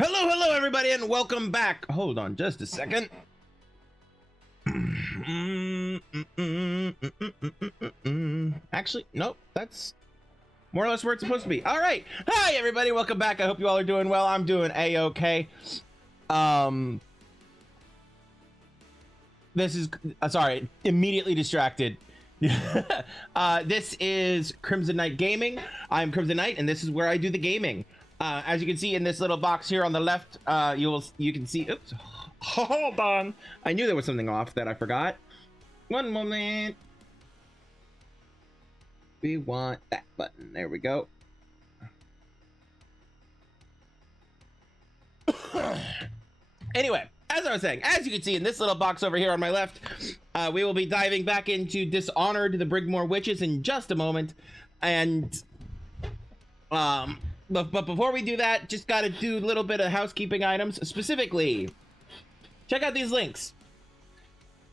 Hello, everybody, and welcome back. Hold on just a second. Actually, nope, that's more or less where it's supposed to be. All right. Hi, everybody. Welcome back. I hope you all are doing well. I'm doing A-okay. This is, sorry, immediately distracted. This is Crimson Knight Gaming. I'm Crimson Knight, and this is where I do the gaming. As you can see in this little box here on the left, you can see, oops, hold on. I knew there was something off that I forgot. One moment. We want that button. There we go. Anyway, as I was saying, as you can see in this little box over here on my left, we will be diving back into Dishonored, the Brigmore Witches in just a moment. And, but before we do that, just gotta do a little bit of housekeeping items. Specifically, check out these links.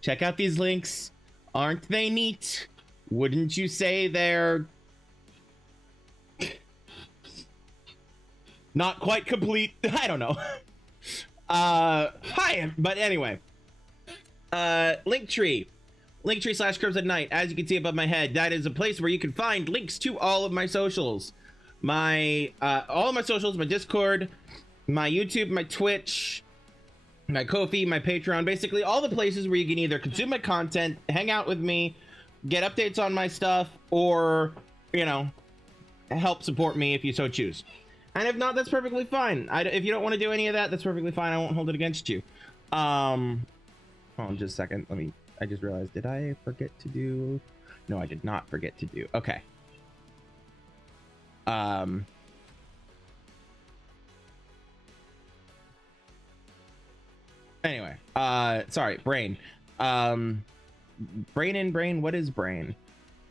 Check out these links. Aren't they neat? Wouldn't you say they're not quite complete? I don't know. Hi, but anyway. Linktree /Crimson Knight. As you can see above my head, that is a place where you can find links to all of my socials. All of my socials, my Discord, my YouTube, my Twitch, my Ko-fi, my Patreon, basically all the places where you can either consume my content, hang out with me, get updates on my stuff, or, you know, help support me if you so choose. And if not, that's perfectly fine. If you don't want to do any of that, that's perfectly fine. I won't hold it against you. Hold on just a second. I just realized, did I forget to do? No, I did not forget to do. Okay. Anyway, sorry, brain. Brain, what is brain?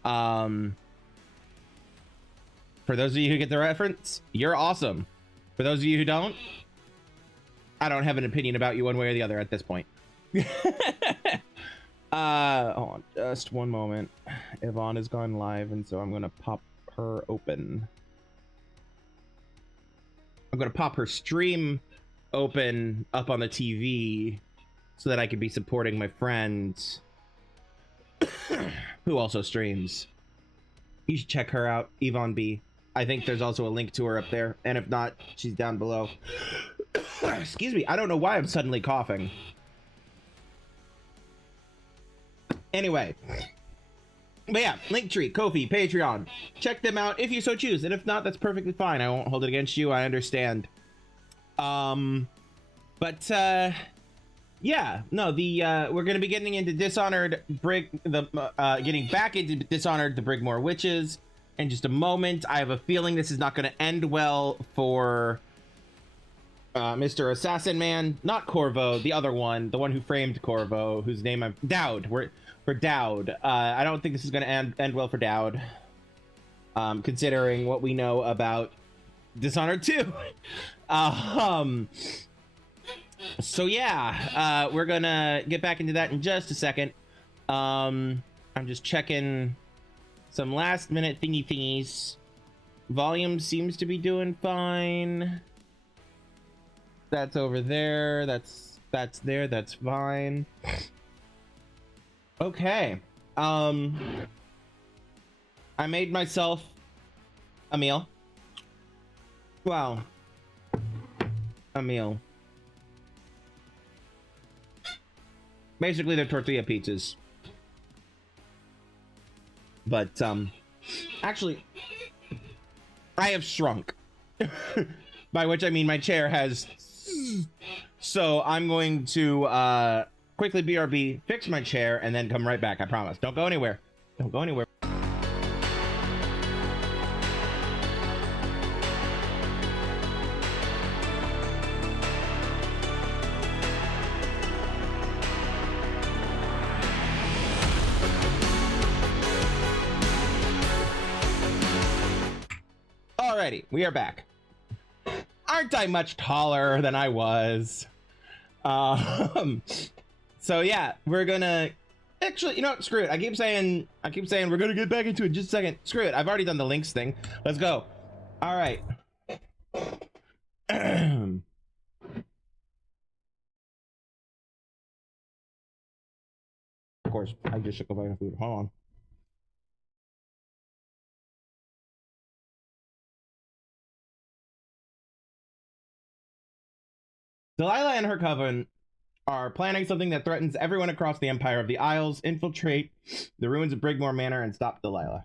For those of you who get the reference, you're awesome. For those of you who don't, I don't have an opinion about you one way or the other at this point. Hold on just one moment. Yvonne has gone live, and so I'm gonna pop her open. I'm gonna pop her stream open up on the TV so that I can be supporting my friends who also streams. You should check her out, Yvonne B. I think there's also a link to her up there, and if not, she's down below. Excuse me, I don't know why I'm suddenly coughing. Anyway, but yeah, Linktree, Ko-fi, Patreon, check them out if you so choose, and if not, that's perfectly fine. I won't hold it against you. I understand. Yeah, no, we're gonna be getting into Dishonored, getting back into Dishonored, the Brigmore Witches in just a moment. I have a feeling this is not gonna end well for Mr. Assassin Man, not Corvo, the other one, the one who framed Corvo, whose name I'm Dowd. For Dowd. I don't think this is gonna end well for Dowd, considering what we know about Dishonored 2. So yeah, we're gonna get back into that in just a second. I'm just checking some last minute thingies. Volume seems to be doing fine. That's over there. That's there. That's fine. Okay. I made myself a meal. Wow. A meal. Basically, they're tortilla pizzas. But, actually, I have shrunk. By which I mean my chair has... So, I'm going to, quickly BRB, fix my chair, and then come right back, I promise. Don't go anywhere. Don't go anywhere. Alrighty, we are back. Aren't I much taller than I was? So yeah, we're gonna Actually, you know what? Screw it. I keep saying we're gonna get back into it in just a second. Screw it. I've already done the links thing. Let's go. All right. Of course, I just shook away the food. Hold on. Delilah and her coven are planning something that threatens everyone across the Empire of the Isles, infiltrate the ruins of Brigmore Manor, and stop Delilah.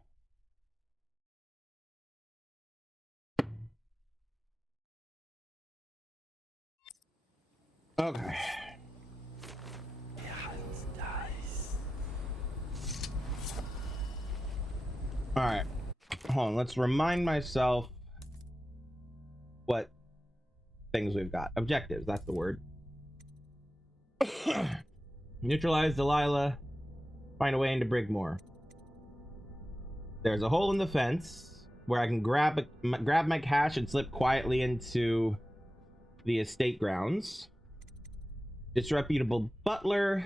Okay. Alright. Hold on, let's remind myself what things we've got. Objectives, that's the word. Neutralize Delilah. Find a way into Brigmore. There's a hole in the fence where I can grab my cash and slip quietly into the estate grounds. Disreputable butler.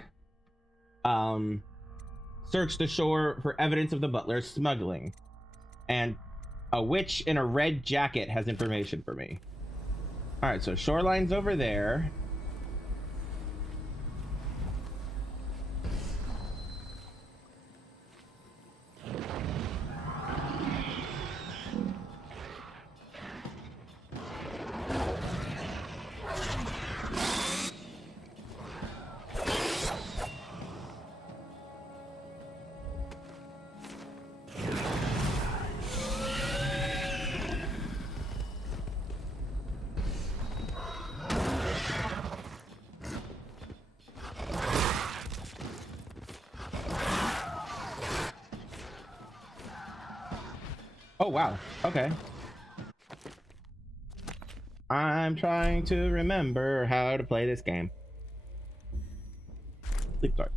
Search the shore for evidence of the butler smuggling. And a witch in a red jacket has information for me. Alright, so shoreline's over there. Oh, wow. Okay. I'm trying to remember how to play this game. Sleep start.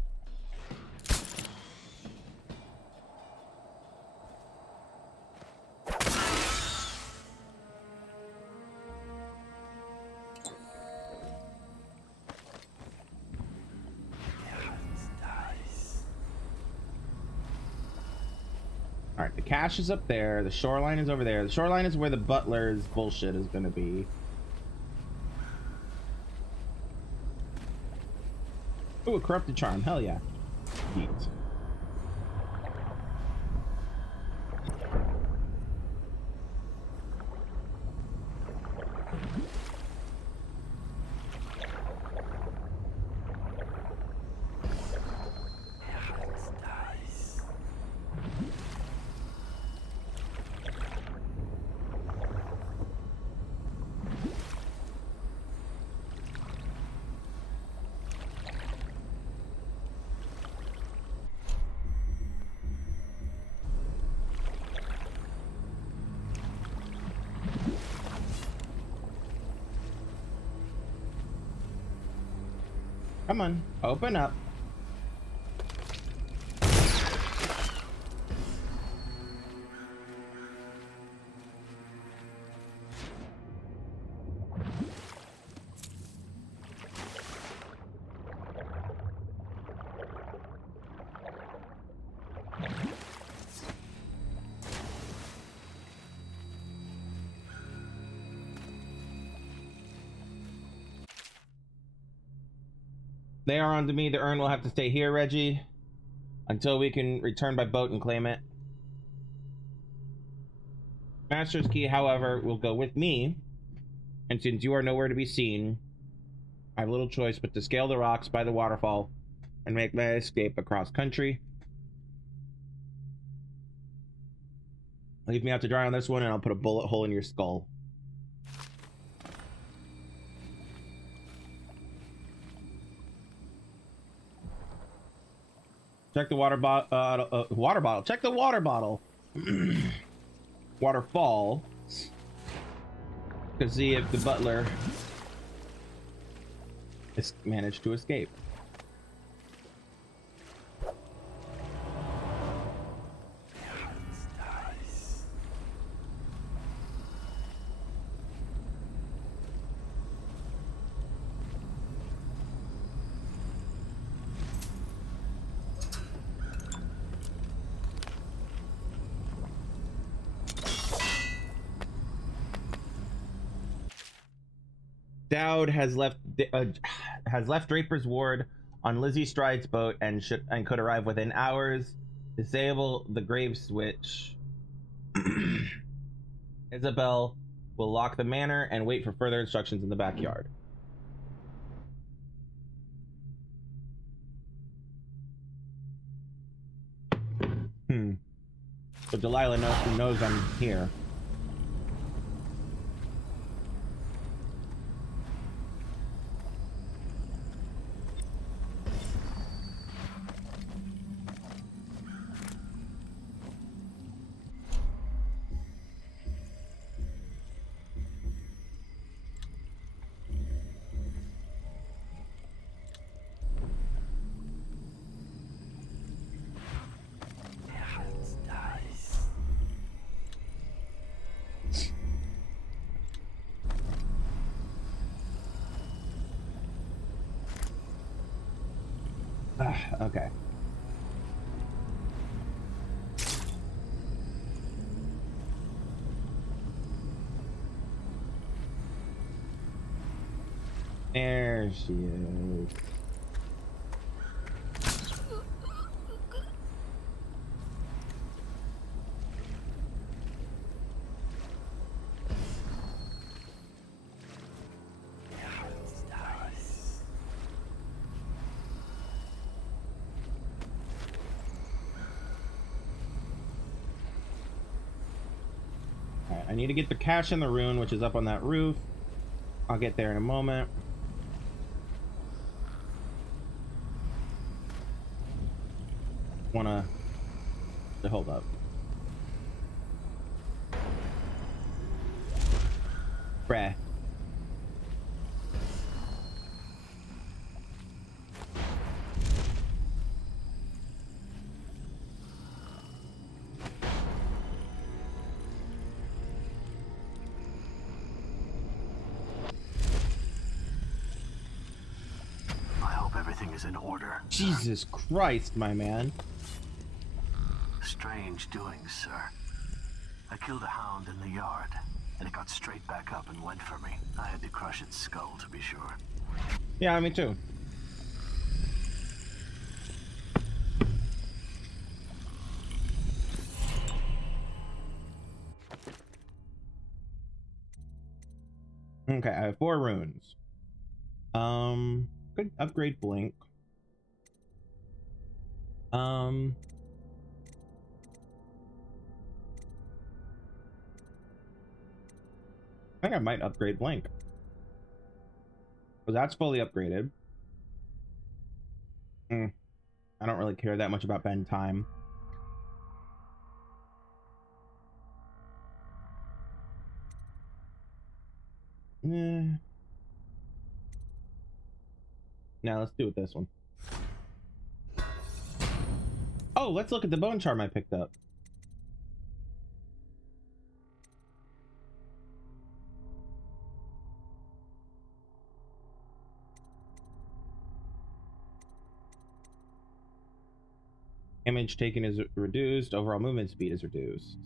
Alright, the cache is up there. The shoreline is over there. The shoreline is where the butler's bullshit is gonna be. Ooh, a corrupted charm. Hell yeah. Neat. Come on, open up. They are onto me. The urn will have to stay here, Reggie, until we can return by boat and claim it. Master's key, however, will go with me, and since you are nowhere to be seen, I have little choice but to scale the rocks by the waterfall and make my escape across country. Leave me out to dry on this one, and I'll put a bullet hole in your skull. Check the water bottle. Check the water bottle. Waterfall. To see if the butler has managed to escape. Dowd has left Draper's ward on Lizzie Stride's boat and could arrive within hours. Disable the grave switch. Isabel will lock the manor and wait for further instructions in the backyard. So Delilah knows I'm here. Okay. There she is. I need to get the cache in the rune, which is up on that roof. I'll get there in a moment. Wanna hold up. Bruh. In order. Jesus Christ, my man. Strange doings, sir. I killed a hound in the yard, and it got straight back up and went for me. I had to crush its skull, to be sure. Yeah, me too. Okay, I have 4 runes. Could upgrade Blink. I think I might upgrade Blink. So that's fully upgraded. I don't really care that much about bend time. Now let's do it this one. Oh, let's look at the bone charm I picked up. Damage taken is reduced. Overall movement speed is reduced.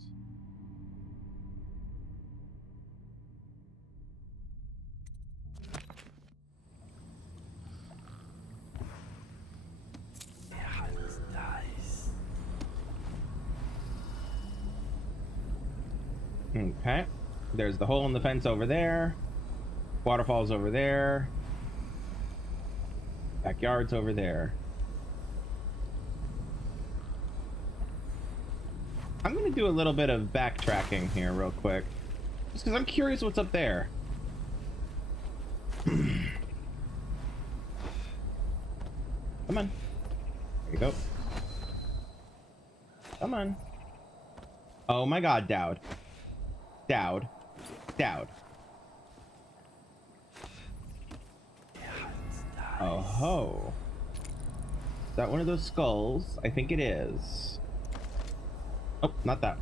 Okay. There's the hole in the fence over there. Waterfall's over there. Backyard's over there. I'm gonna do a little bit of backtracking here real quick. Just because I'm curious what's up there. Come on. There you go. Come on. Oh my god, Dowd. Dowd. Dowd. Oh ho. Is that one of those skulls? I think it is. Oh, not that.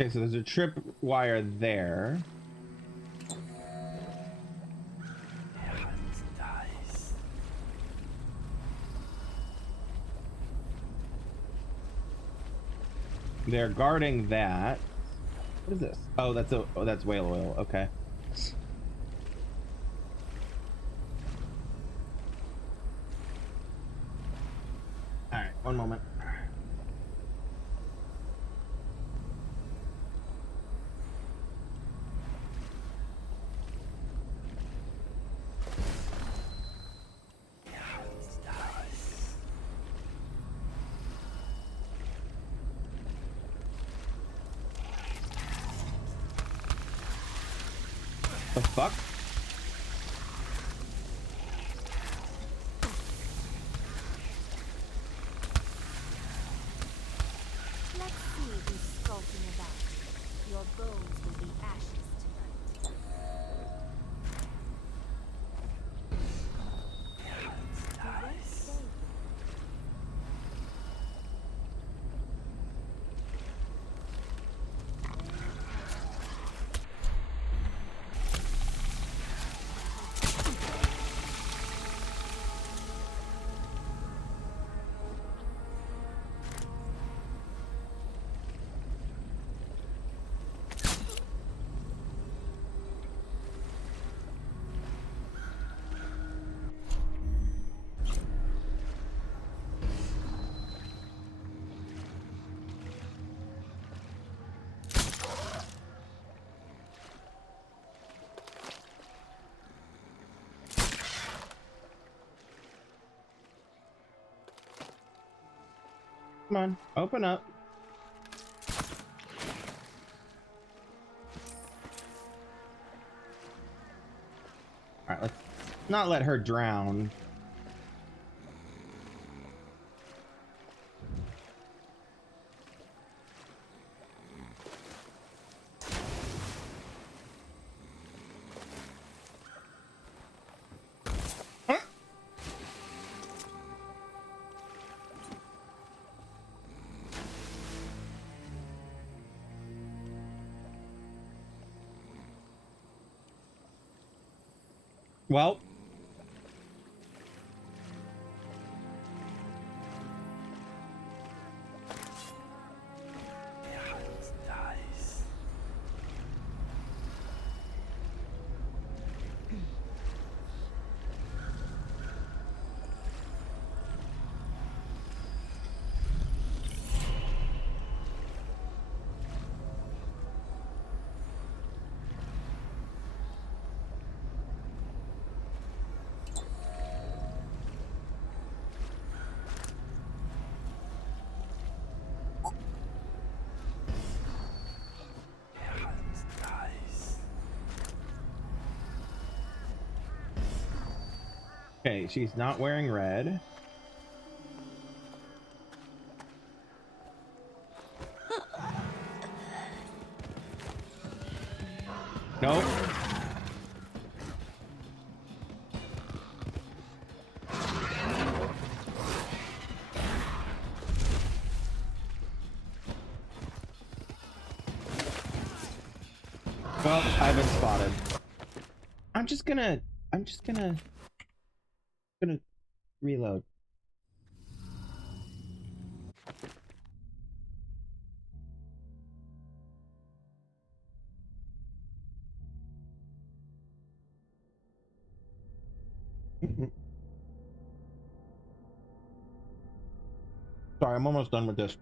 Okay, so there's a trip wire there. They're guarding that. What is this? Oh, that's whale oil. Okay. All right, one moment. The fuck? Let's see who's skulking about. Your bones will be ashes tonight. Come on, open up. All right, let's not let her drown. Well, okay, she's not wearing red. Nope. Well, I've been spotted. I'm just gonna reload. Sorry, I'm almost done with this.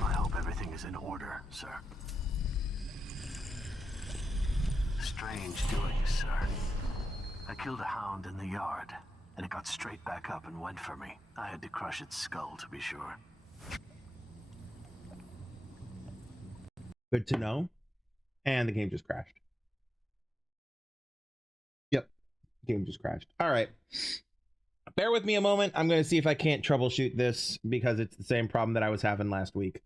I hope everything is in order, sir. Strange doings, sir. I killed a hound in the yard, and it got straight back up and went for me. I had to crush its skull, to be sure. Good to know. And the game just crashed. Yep, game just crashed. All right. Bear with me a moment. I'm going to see if I can't troubleshoot this because it's the same problem that I was having last week.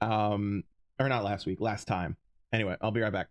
Or not last week, last time. Anyway, I'll be right back.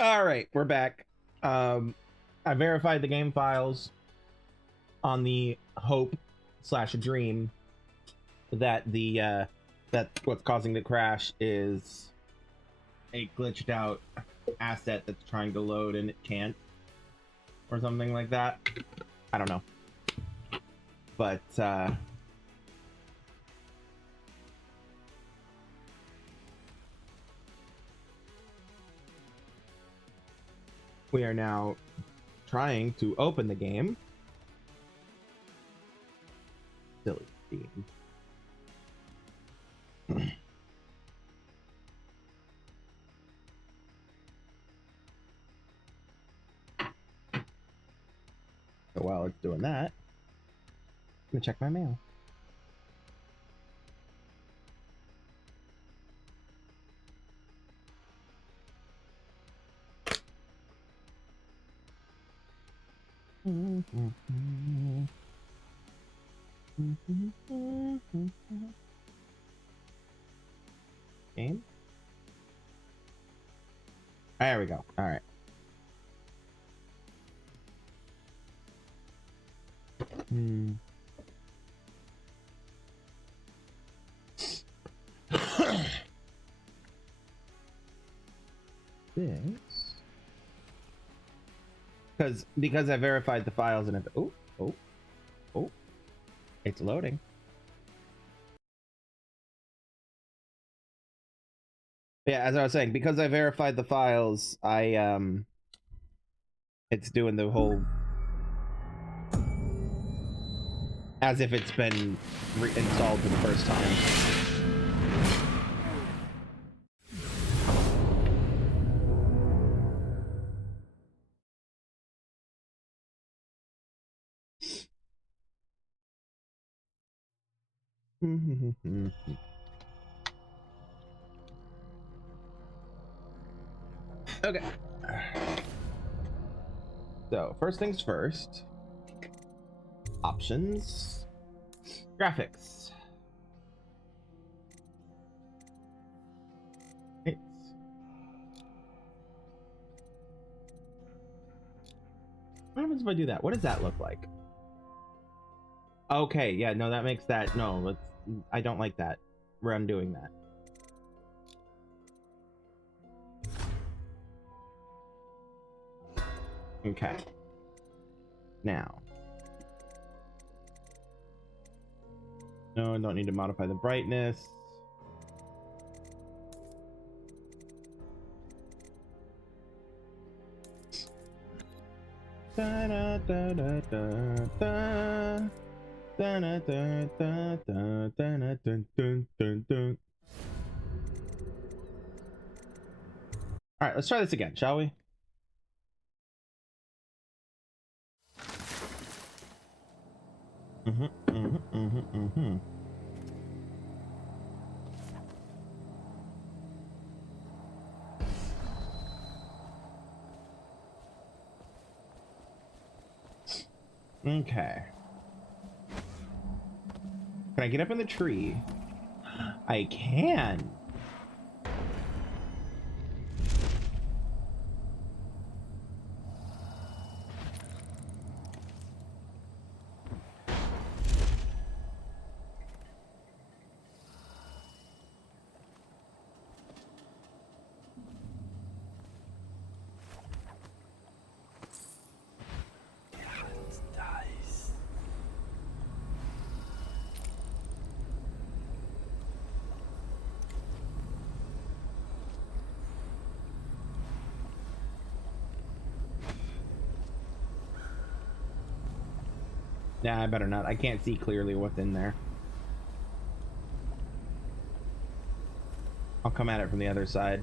All right, we're back. I verified the game files on the hope slash dream that that what's causing the crash is a glitched out asset that's trying to load and it can't, or something like that. I don't know, but we are now trying to open the game. Silly Steam. So while it's doing that, I'm gonna check my mail. Game. There we go. All right. This because I verified the files and oh, it's loading. Yeah, as I was saying, because I verified the files, it's doing the whole as if it's been reinstalled for the first time. Okay. So, first things first. Options. Graphics. It's... What happens if I do that? What does that look like? Okay, yeah, no, that makes that... No, let's... I don't like that. We're undoing that. Okay. Now. No, I don't need to modify the brightness. Da da da da da da. Da da da da da da dun dun dun dun. All right, let's try this again, shall we? Okay. Can I get up in the tree? I can. Nah, I better not. I can't see clearly what's in there. I'll come at it from the other side.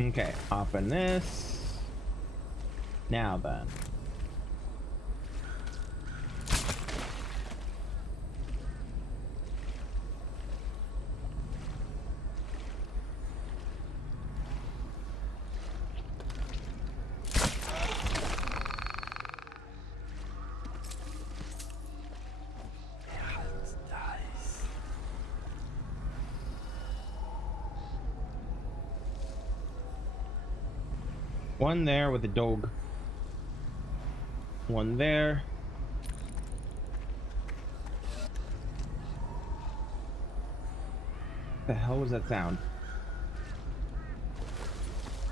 Okay, open this. Now then. One there with a dog. One there. What the hell was that sound?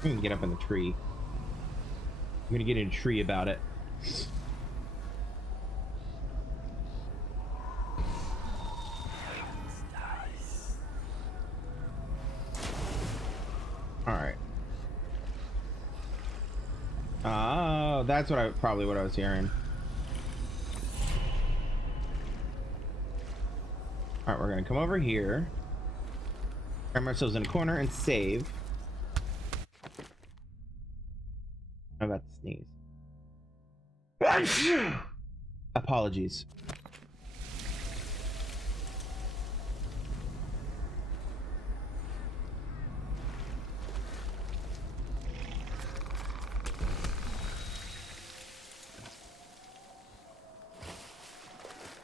I'm gonna get up in the tree. I'm gonna get in a tree about it. Alright. Oh, that's probably what I was hearing. Alright, we're gonna come over here. Cram ourselves in a corner and save. I'm about to sneeze. Apologies.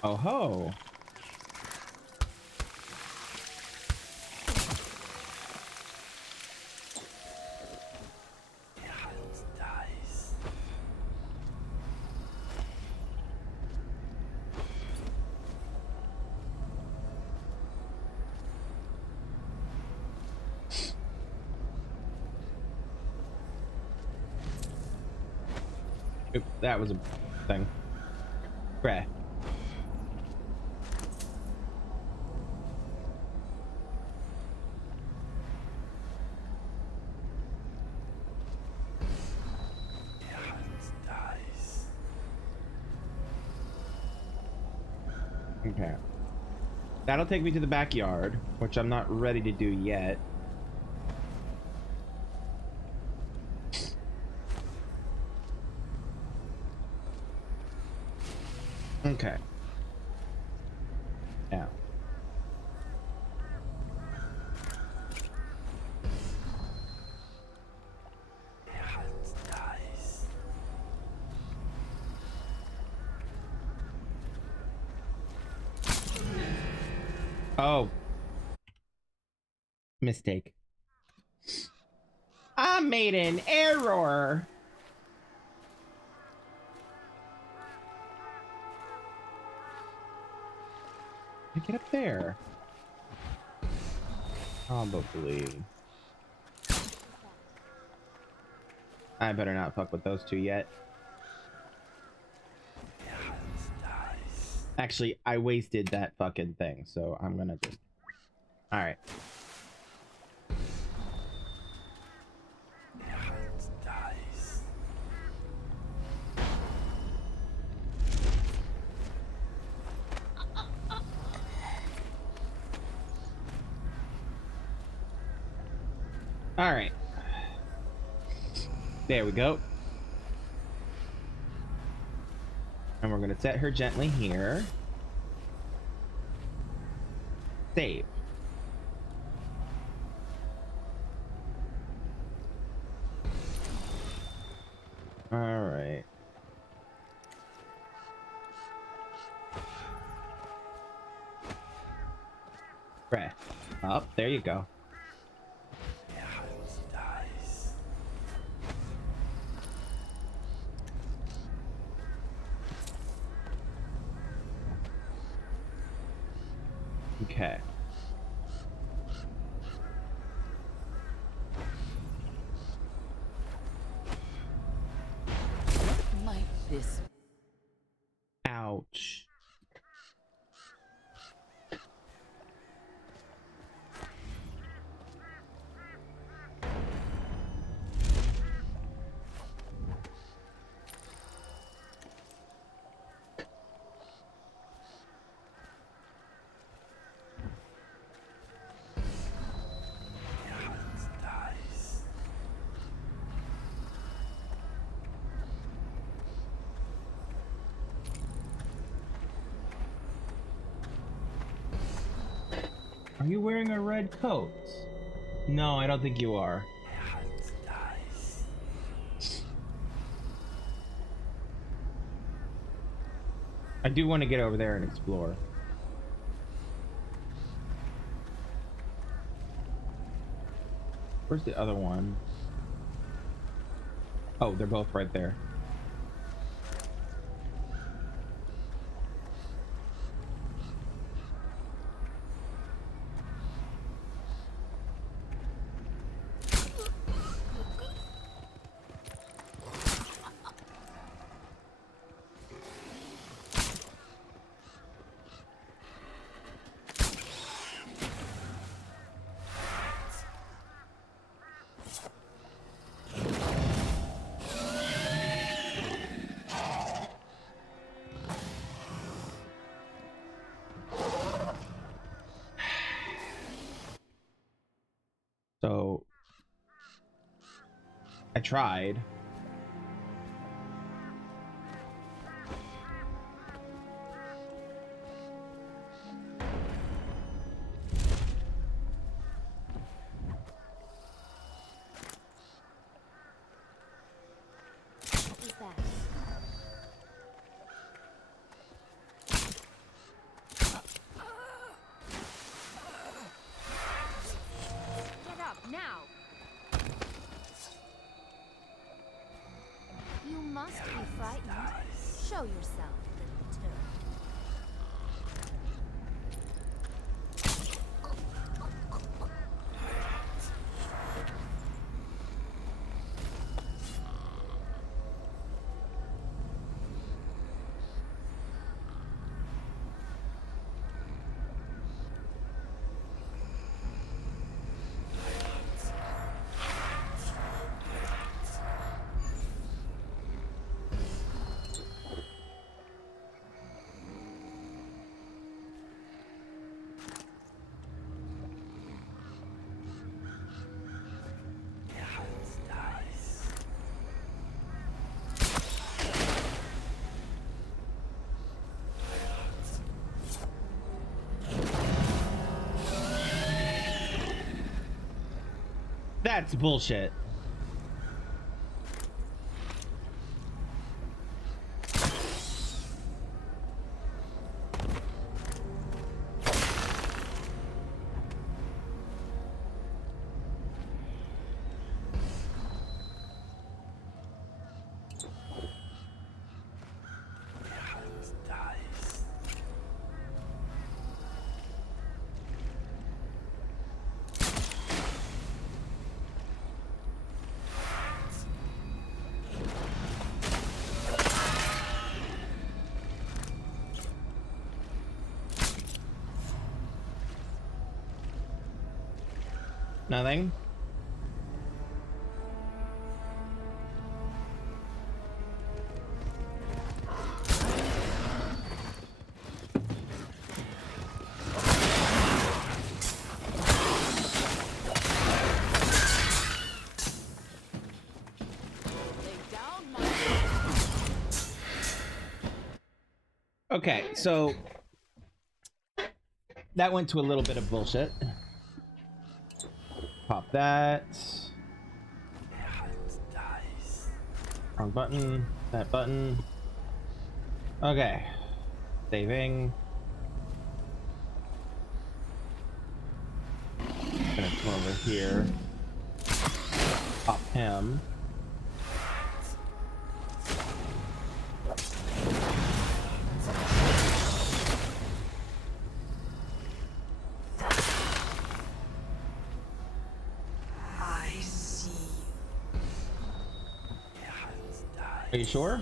Oh ho. Oop, that was a thing. Bruh. Okay. That'll take me to the backyard, which I'm not ready to do yet. Okay. Now. Oh. Mistake. I made an error. Get up there. Probably. I better not fuck with those two yet. Actually, I wasted that fucking thing, so I'm gonna just... Alright. Alright. There we go. And we're gonna set her gently here. Save. Alright. Right. Up, there you go. Okay. What might this? Ouch. Are you wearing a red coat? No, I don't think you are. I do want to get over there and explore. Where's the other one? Oh, they're both right there. So I tried. What is that? Get up now! You must be frightened. Show yourself, little turd. That's bullshit. Nothing. Okay, so that went to a little bit of bullshit. Pop that. Wrong button. That button. Okay. Saving. Gonna come over here. Pop him. Are you sure?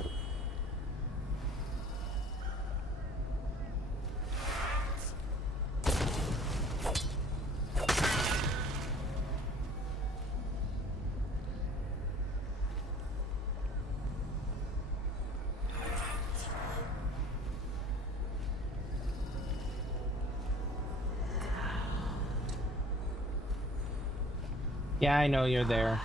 Yeah, I know you're there.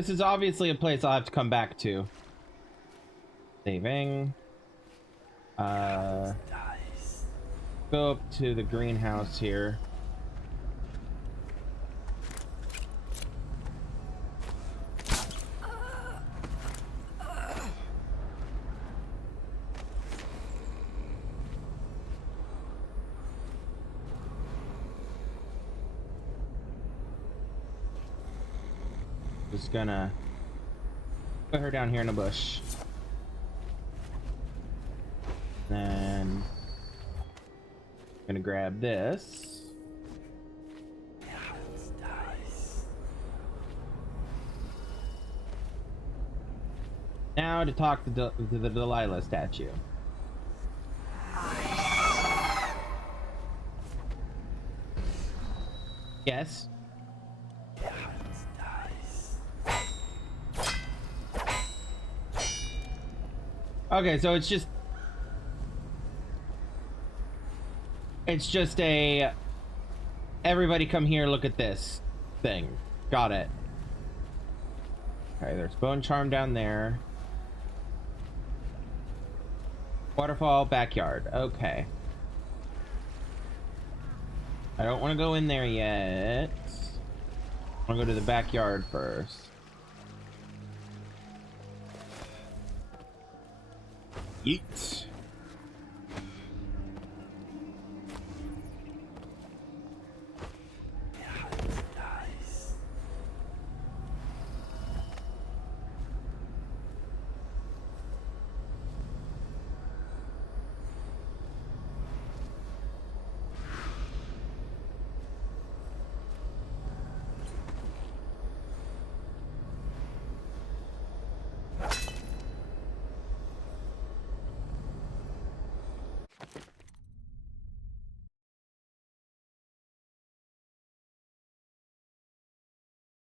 This is obviously a place I'll have to come back to. Saving. Go up to the greenhouse here. Just gonna put her down here in a bush. Then gonna grab this. Now to talk to the Delilah statue. Yes. Okay, so it's just a everybody come here, look at this thing. Got it. Okay, there's bone charm down there. Waterfall backyard. Okay. I don't want to go in there yet. I want to go to the backyard first. Yeet.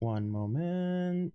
One moment.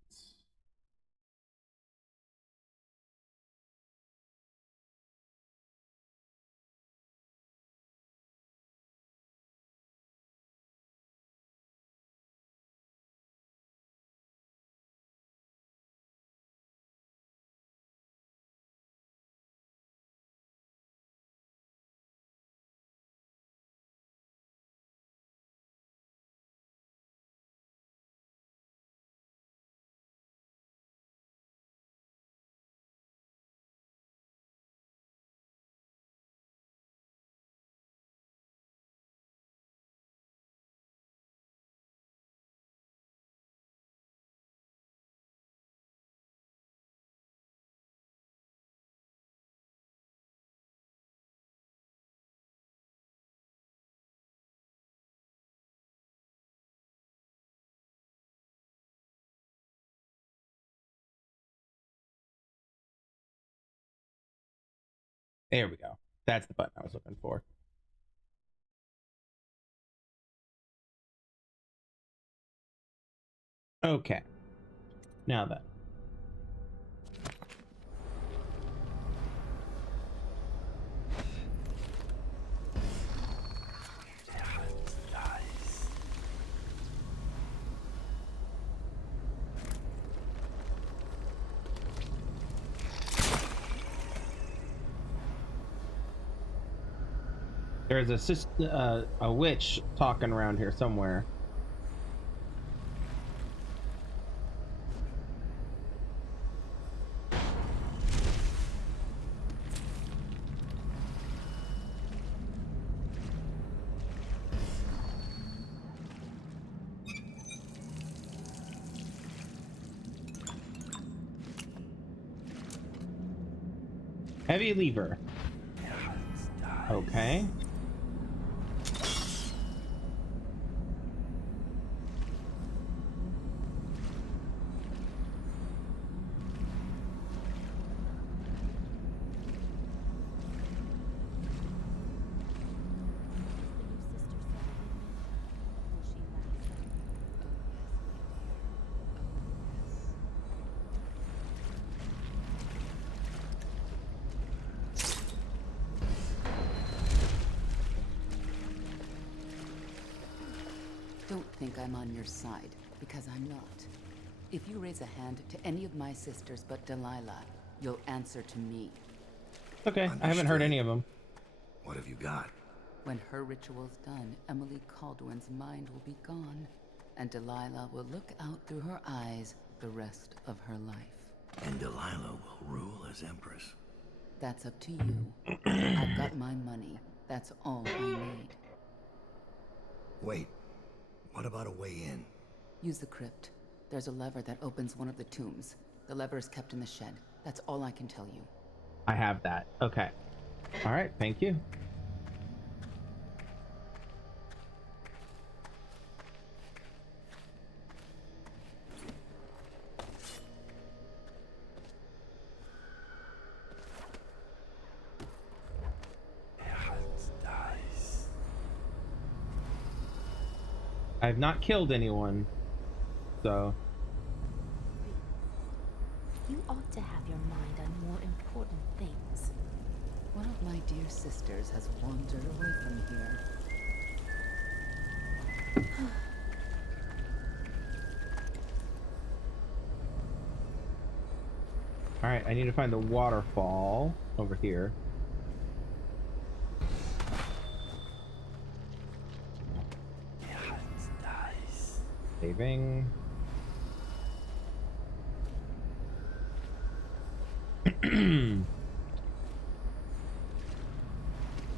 There we go. That's the button I was looking for. Okay. Now then. There's a witch talking around here somewhere. Heavy lever. Okay. Don't think I'm on your side, because I'm not. If you raise a hand to any of my sisters but Delilah, you'll answer to me. Okay, I haven't heard Understood. any of them. What have you got? When her ritual's done, Emily Caldwin's mind will be gone, and Delilah will look out through her eyes the rest of her life. And Delilah will rule as Empress. That's up to you. I've got my money. That's all I need. Wait, what about a way in? Use the crypt. There's a lever that opens one of the tombs. The lever is kept in the shed. That's all I can tell you. I have that. Okay. All right, thank you. I've not killed anyone, so... You ought to have your mind on more important things. One of my dear sisters has wandered away from here. Alright, I need to find the waterfall over here. Saving.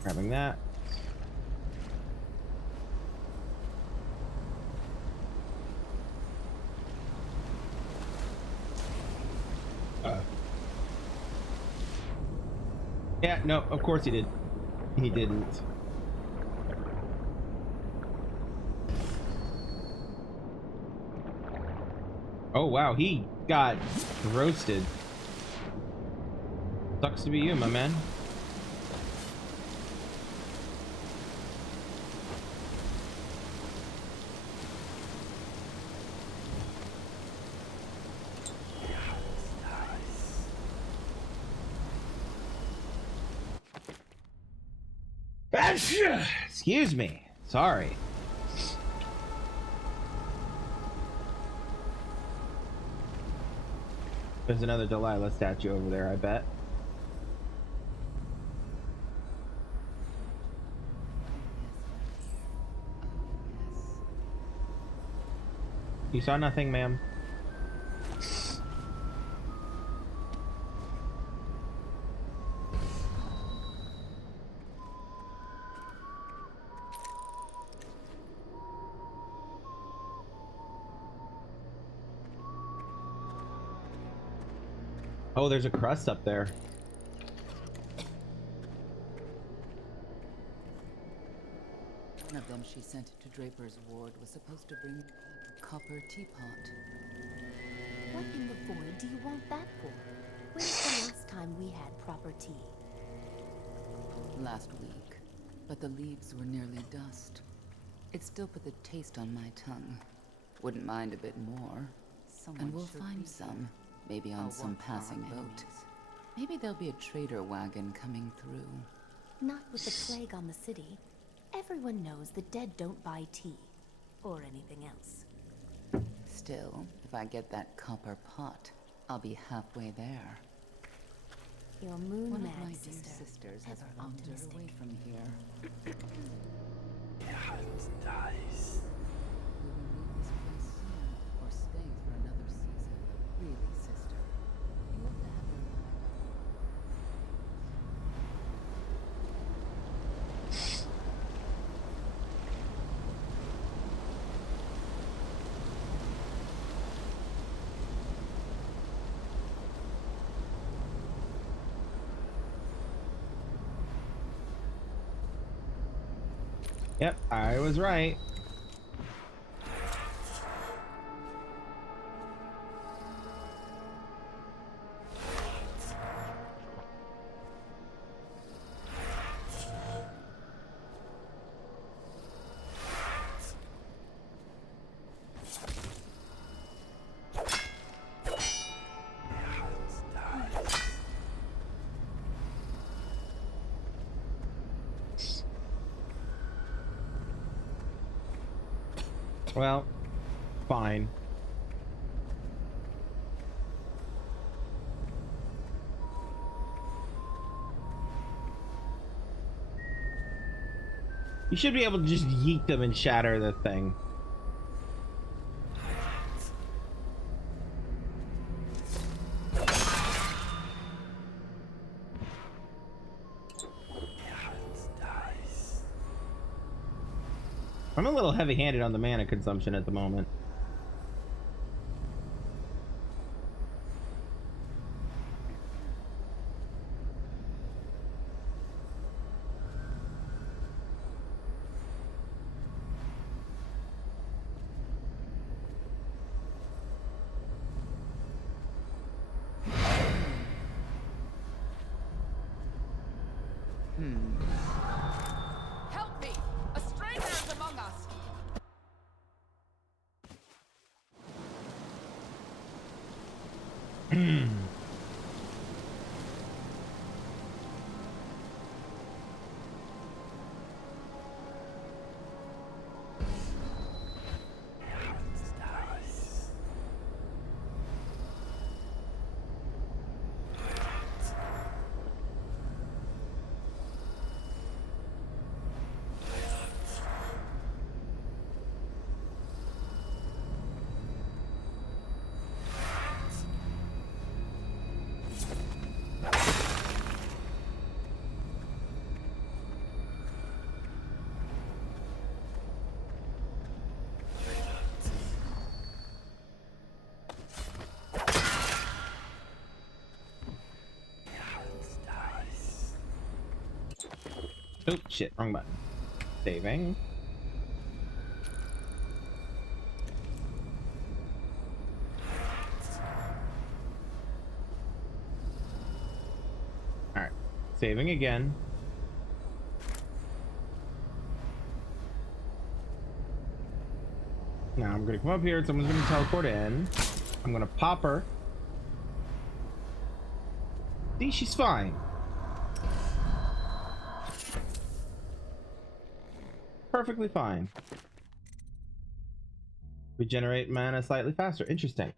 Grabbing that. Yeah, no, of course he did. He didn't. Oh wow, he got roasted. Sucks to be you, my man. Excuse me. Sorry. There's another Delilah statue over there, I bet. You saw nothing, ma'am. Oh, there's a crust up there. One of them she sent to Draper's ward was supposed to bring a copper teapot. What in the void do you want that for? When's the last time we had proper tea? Last week, but the leaves were nearly dust. It still put the taste on my tongue. Wouldn't mind a bit more. And we'll find some, maybe on some passing boat. Maybe there'll be a trader wagon coming through. Not with the plague on the city. Everyone knows the dead don't buy tea. Or anything else. Still, if I get that copper pot, I'll be halfway there. Your moon One of mad my dear sister. sisters has Ever wandered optimistic. away from here. Dice. Will we leave this place soon, or stay for another season? Really, sister, you have to have your mind on. Yep, I was right. Well, fine. You should be able to just yeet them and shatter the thing. I'm a little heavy-handed on the mana consumption at the moment. Help me! A stranger is among us! Oh shit, wrong button. Saving. Alright, saving again. Now I'm gonna come up here, someone's gonna teleport in. I'm gonna pop her. See, she's fine. Perfectly fine. Regenerate mana slightly faster. Interesting.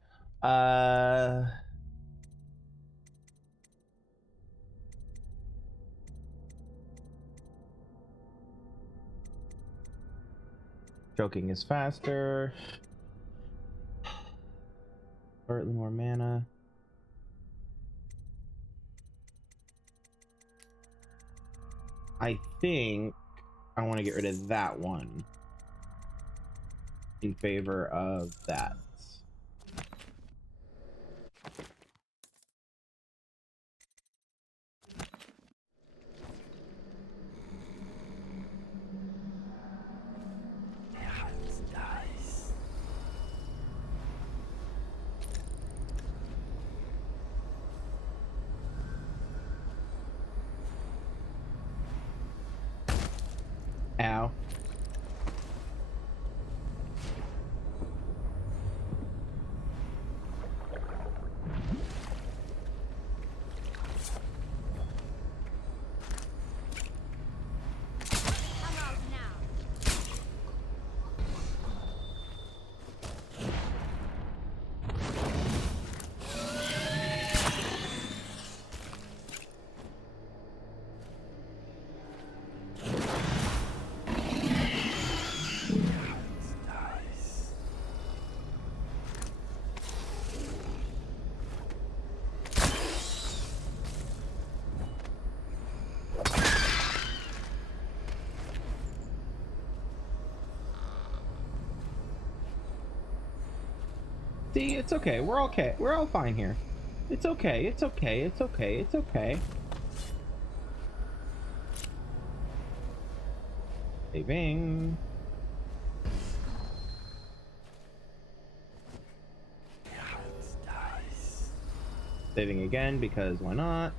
Choking is faster. Slightly more mana. I think I want to get rid of that one in favor of that. Ow. I'm out now. See, it's okay. We're okay. We're all fine here. It's okay. It's okay. It's okay. It's okay. Saving. Saving again because why not?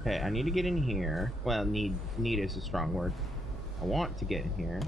Okay, I need to get in here. Well, need is a strong word. I want to get in here.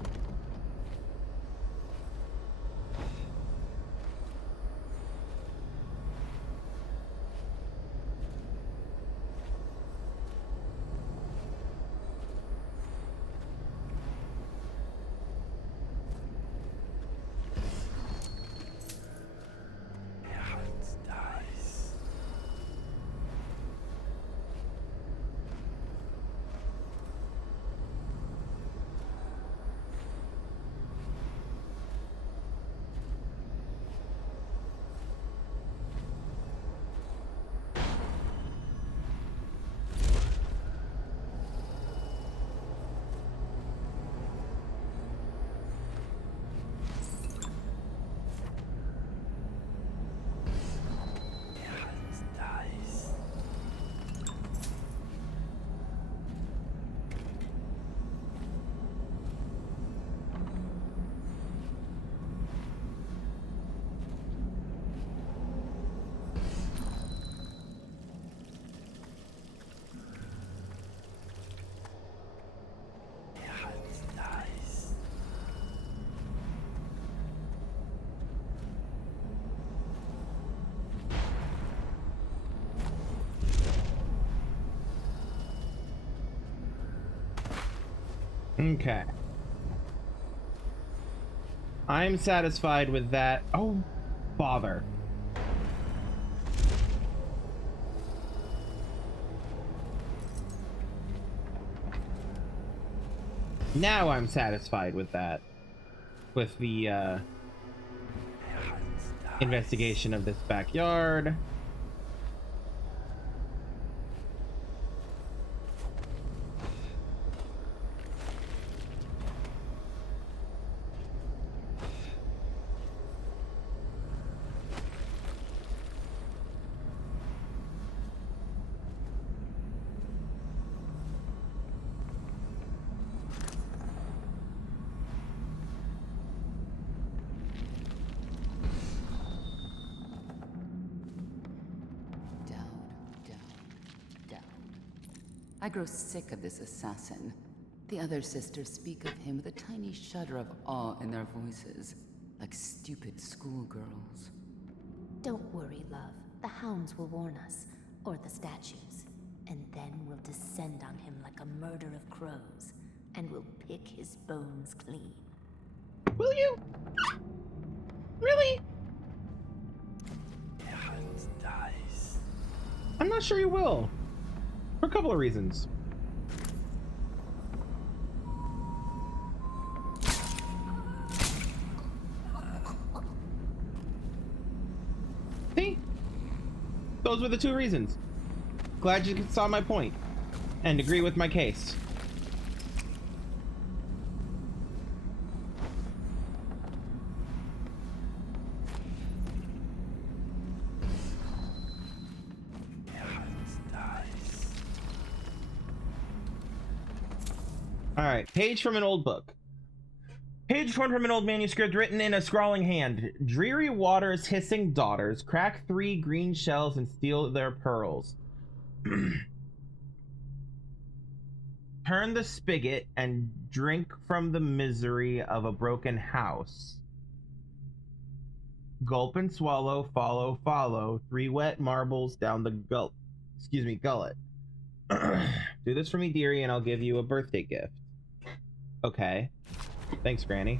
Okay. I'm satisfied with that. Oh, bother. Now I'm satisfied with that. With the, investigation of this backyard. I grow sick of this assassin. The other sisters speak of him with a tiny shudder of awe in their voices, like stupid schoolgirls. Don't worry, love. The hounds will warn us, or the statues. And then we'll descend on him like a murder of crows, and we'll pick his bones clean. Will you? Really? I'm not sure you will. For a couple of reasons. See? Those were the two reasons. Glad you saw my point and agree with my case. All right, page from an old book. Page torn from an old manuscript written in a scrawling hand. Dreary waters, hissing daughters, crack 3 green shells and steal their pearls. Turn the spigot and drink from the misery of a broken house. Gulp and swallow, follow, follow, 3 wet marbles down the gullet. Do this for me, dearie, and I'll give you a birthday gift. Okay. Thanks, Granny.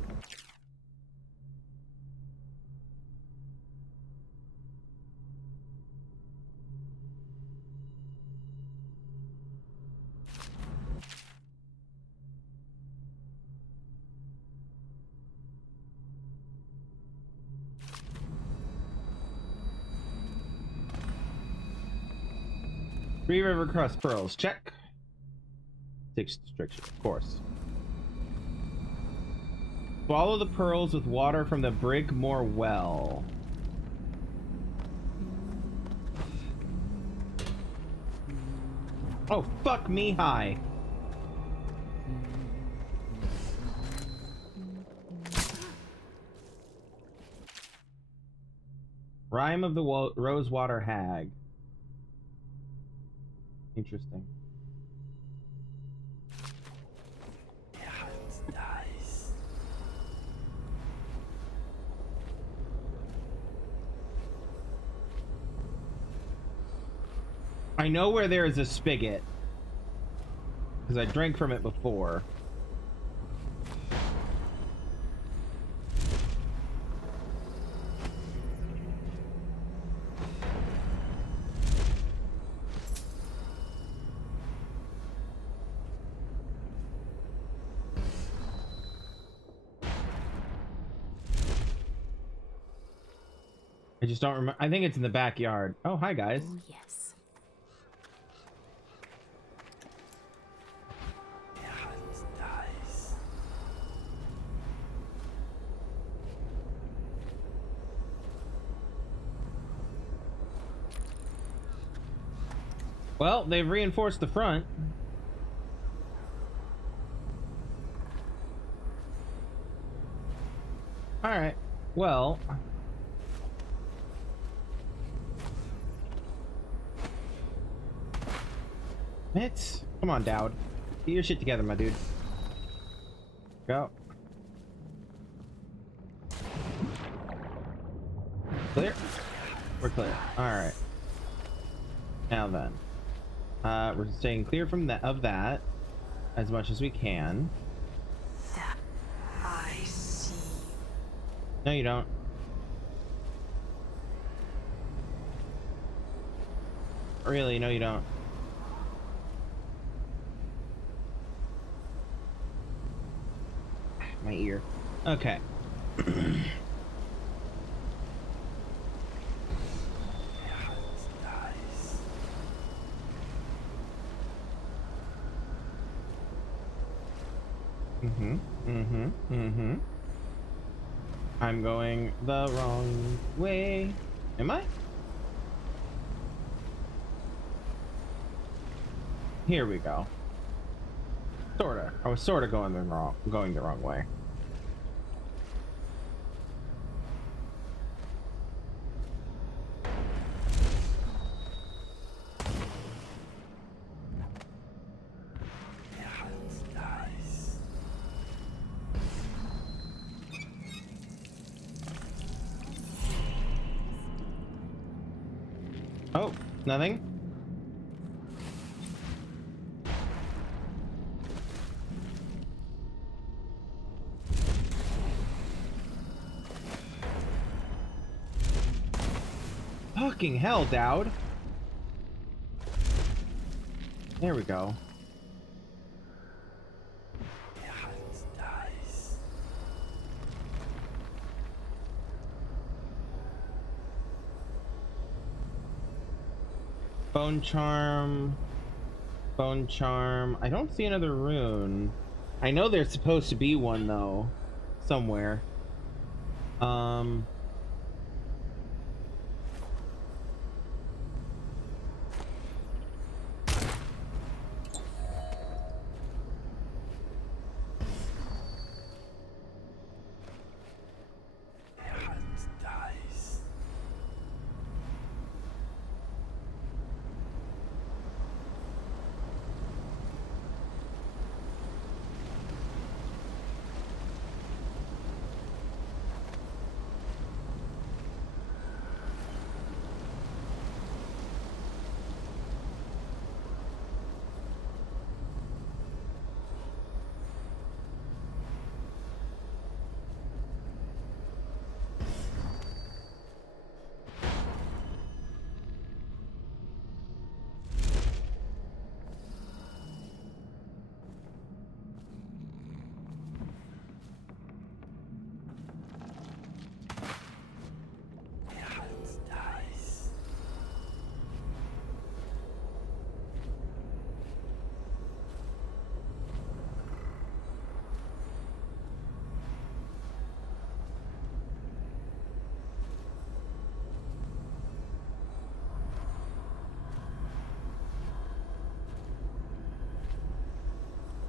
Three River Crust Pearls, check. 6 Restriction, of course. Swallow the pearls with water from the Brigmore well. Oh, fuck me high. Rhyme of the Rosewater Hag. Interesting. I know where there is a spigot, because I drank from it before. I just don't remember. I think it's in the backyard. Oh, hi guys. Oh, yes. Well, they've reinforced the front. All right. Well, come on, Dowd. Get your shit together, my dude. Go. Clear? We're clear. All right. Now then. We're staying clear from that as much as we can. No, you don't. Really? No, you don't. My ear. Okay. I'm going the wrong way. Am I? Here we go. Sorta. I was sorta going the wrong way. Oh, nothing? Fucking hell, Dowd. There we go. Bone charm. Bone charm. I don't see another rune. I know there's supposed to be one though. Somewhere.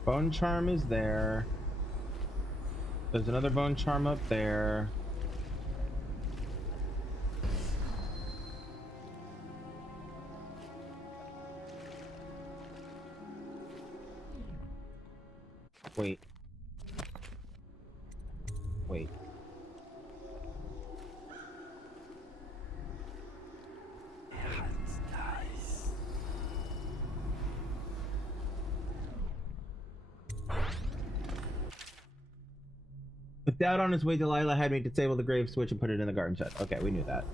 Bone charm is there. There's another bone charm up there. Wait. Wait. With Dowd on his way, Delilah had me disable the grave switch and put it in the garden shed. Okay, we knew that.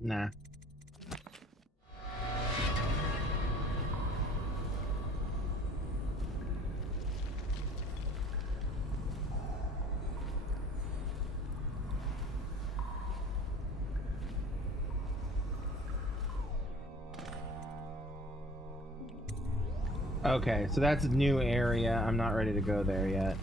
Nah. Okay, so that's a new area. I'm not ready to go there yet.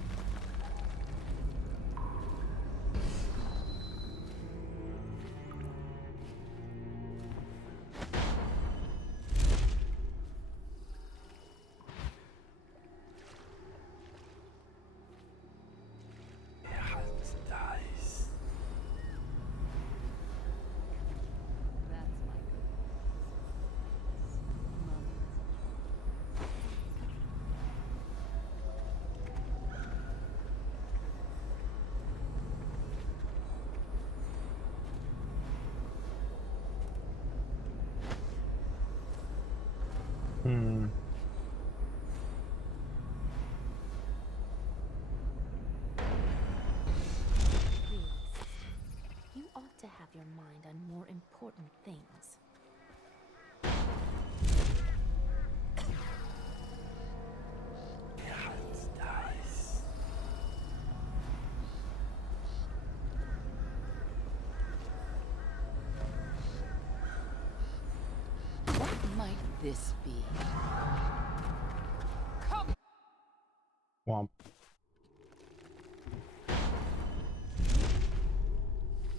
Hmm. Really, sister, you ought to have your mind on more important things. What might this be? Womp.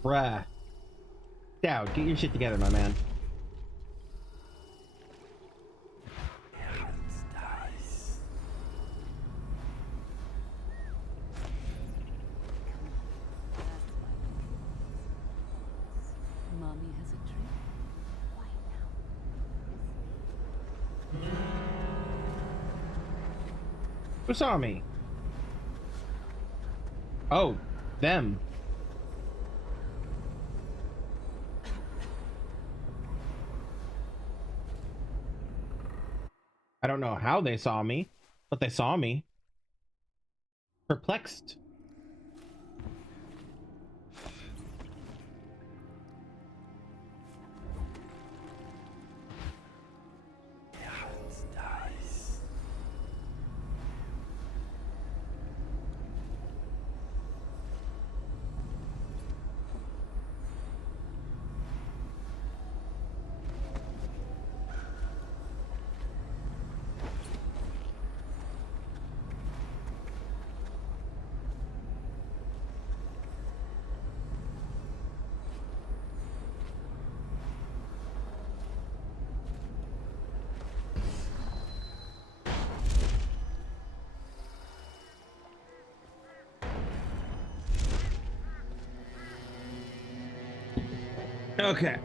Bruh. Dowd, get your shit together, my man. Mommy has a treat. Quiet now. Who saw me? Oh, them. I don't know how they saw me, but they saw me. Perplexed. Okay.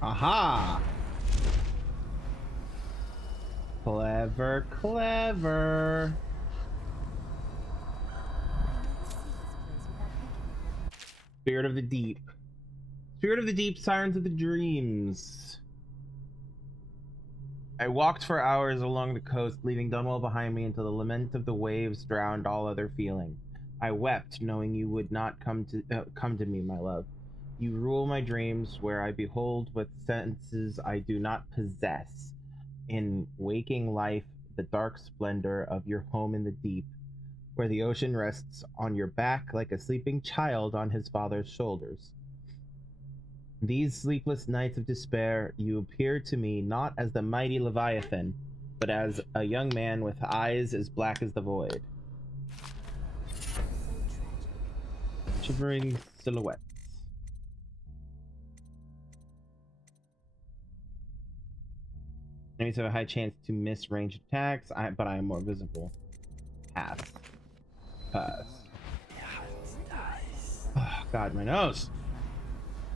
Aha! Clever, clever. Spirit of the Deep. Spirit of the Deep, Sirens of the Dreams. I walked for hours along the coast, leaving Dunwell behind me until the lament of the waves drowned all other feeling. I wept, knowing you would not come to me, my love. You rule my dreams, where I behold what senses I do not possess. In waking life, the dark splendor of your home in the deep, where the ocean rests on your back like a sleeping child on his father's shoulders. These sleepless nights of despair, you appear to me not as the mighty Leviathan, but as a young man with eyes as black as the void. Shivering silhouettes. Enemies have a high chance to miss ranged attacks, but I am more visible. Pass. Pass. Oh, God, my nose!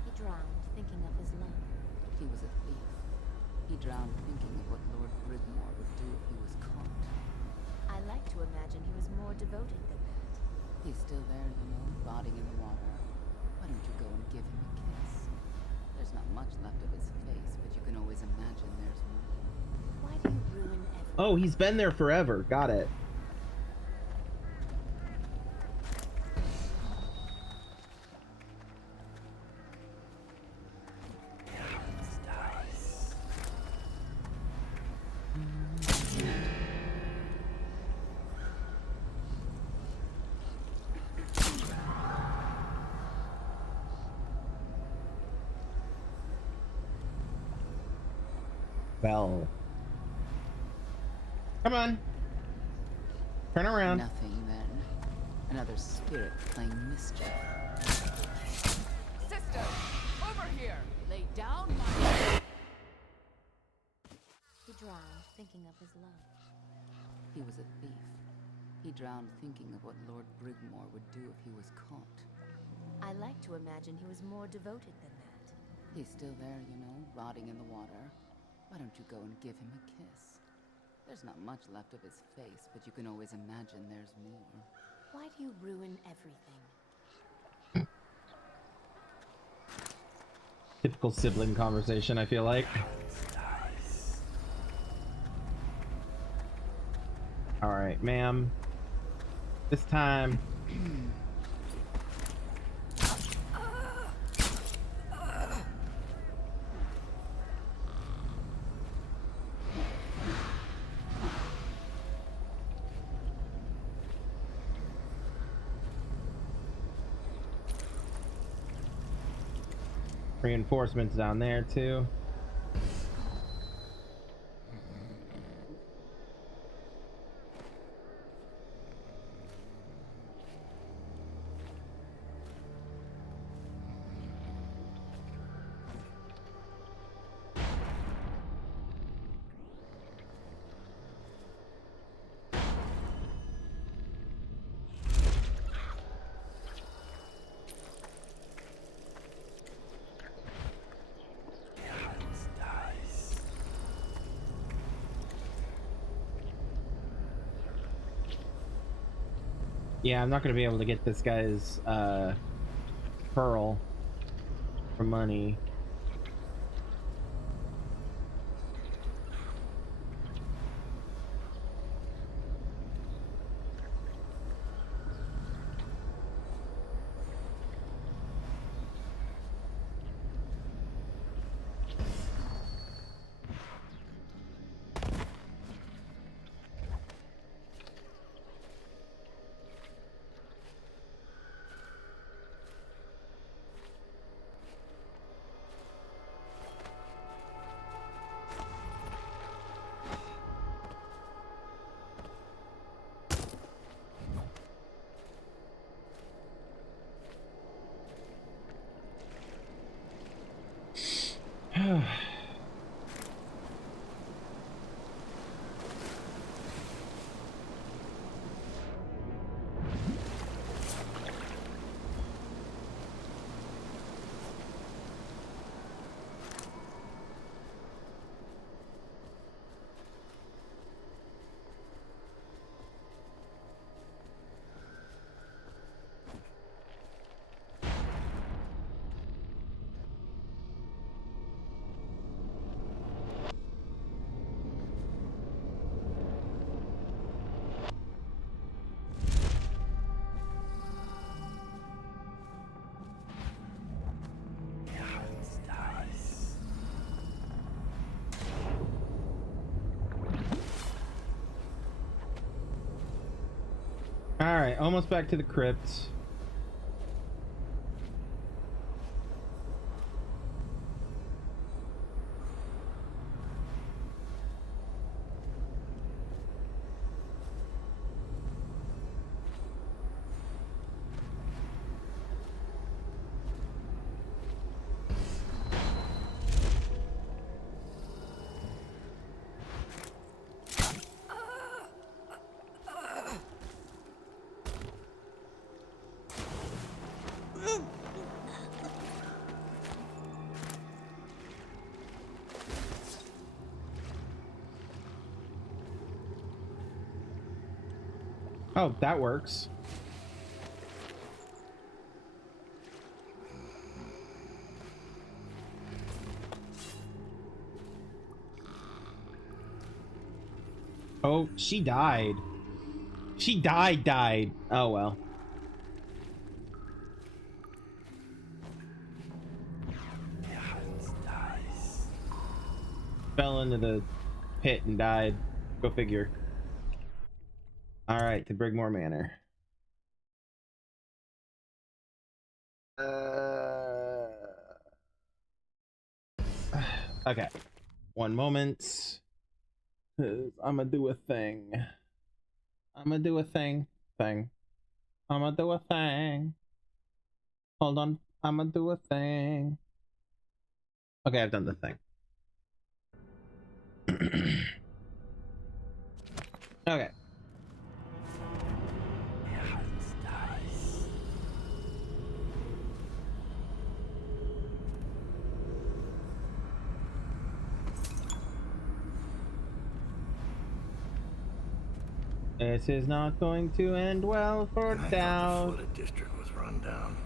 He drowned thinking of his love. He was a thief. He drowned thinking of what Lord Brigmore would do if he was caught. I like to imagine he was more devoted than that. He's still there, you know, rotting in the water. Why don't you go and give him a kiss? There's not much left of his face, but you can always imagine there's more. Why do you ruin everything? Oh, he's been there forever. Got it. Bell. Come on. Turn around. Nothing then. Another spirit playing mischief. Sister, over here. Lay down my... He drowned, thinking of his love. He was a thief. He drowned thinking of what Lord Brigmore would do if he was caught. I like to imagine he was more devoted than that. He's still there, you know, rotting in the water. Why don't you go and give him a kiss? There's not much left of his face, but you can always imagine there's more. Why do you ruin everything? Typical sibling conversation, I feel like. Alright, ma'am. This time. Reinforcements down there too. Yeah, I'm not gonna be able to get this guy's pearl for money. Alright, almost back to the crypt. Oh, that works. Oh, she died. She died. Oh, well. Fell into the pit and died. Go figure. All right, to Brigmore Manor. Okay. One moment. 'Cause I'm gonna do a thing. I'm gonna do a thing. I'm gonna do a thing. Hold on. I'm gonna do a thing. Okay, I've done the thing. Okay. This is not going to end well for I thought Dow. the flooded district was run down.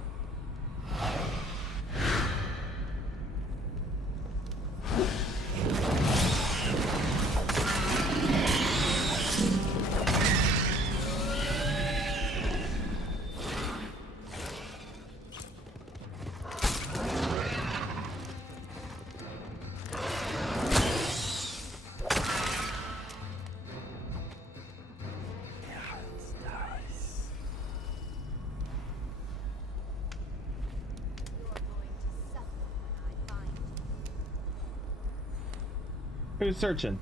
Who's searching?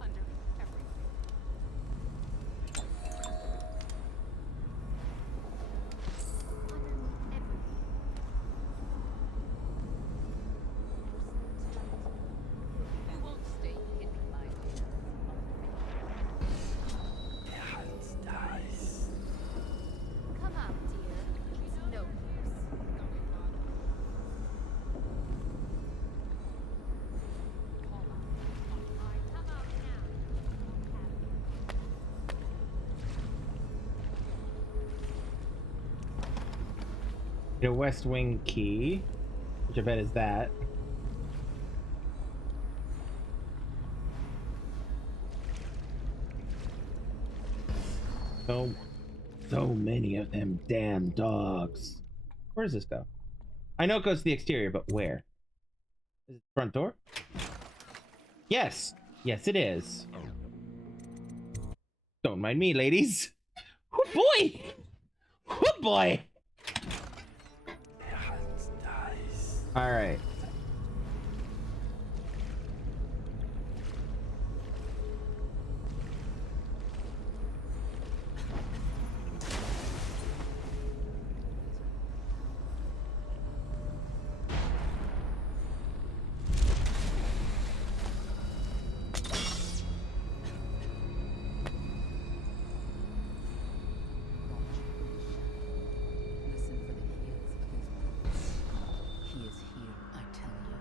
Look under everything. You won't stay hidden, my dear. Come out, dear. It's no use. Come out now. A West Wing key, which I bet is that. So many of them damn dogs. Where does this go? I know it goes to the exterior, but where? Is it the front door? Yes. Yes, it is. Don't mind me, ladies. Oh boy! Oh boy! All right. Listen for the heels of his boots. He is here, I tell you.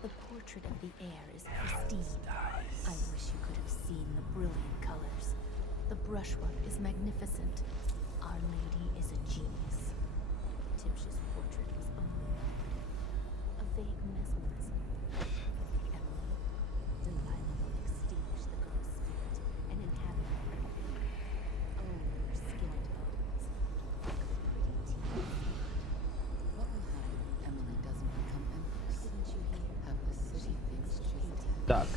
The portrait of the air is pristine. I wish you could have seen the brilliant colors. The brushwork is magnificent. Our Lady is a genius. Timsh's portrait was only a vague mesmerism. Emily, Delilah will extinguish the girl's spirit and inhabit her brain. Own her skin and bones. Pretty teeth. What will happen if Emily doesn't become empress? Didn't you hear? Have the city thinks she's a dead. Duck.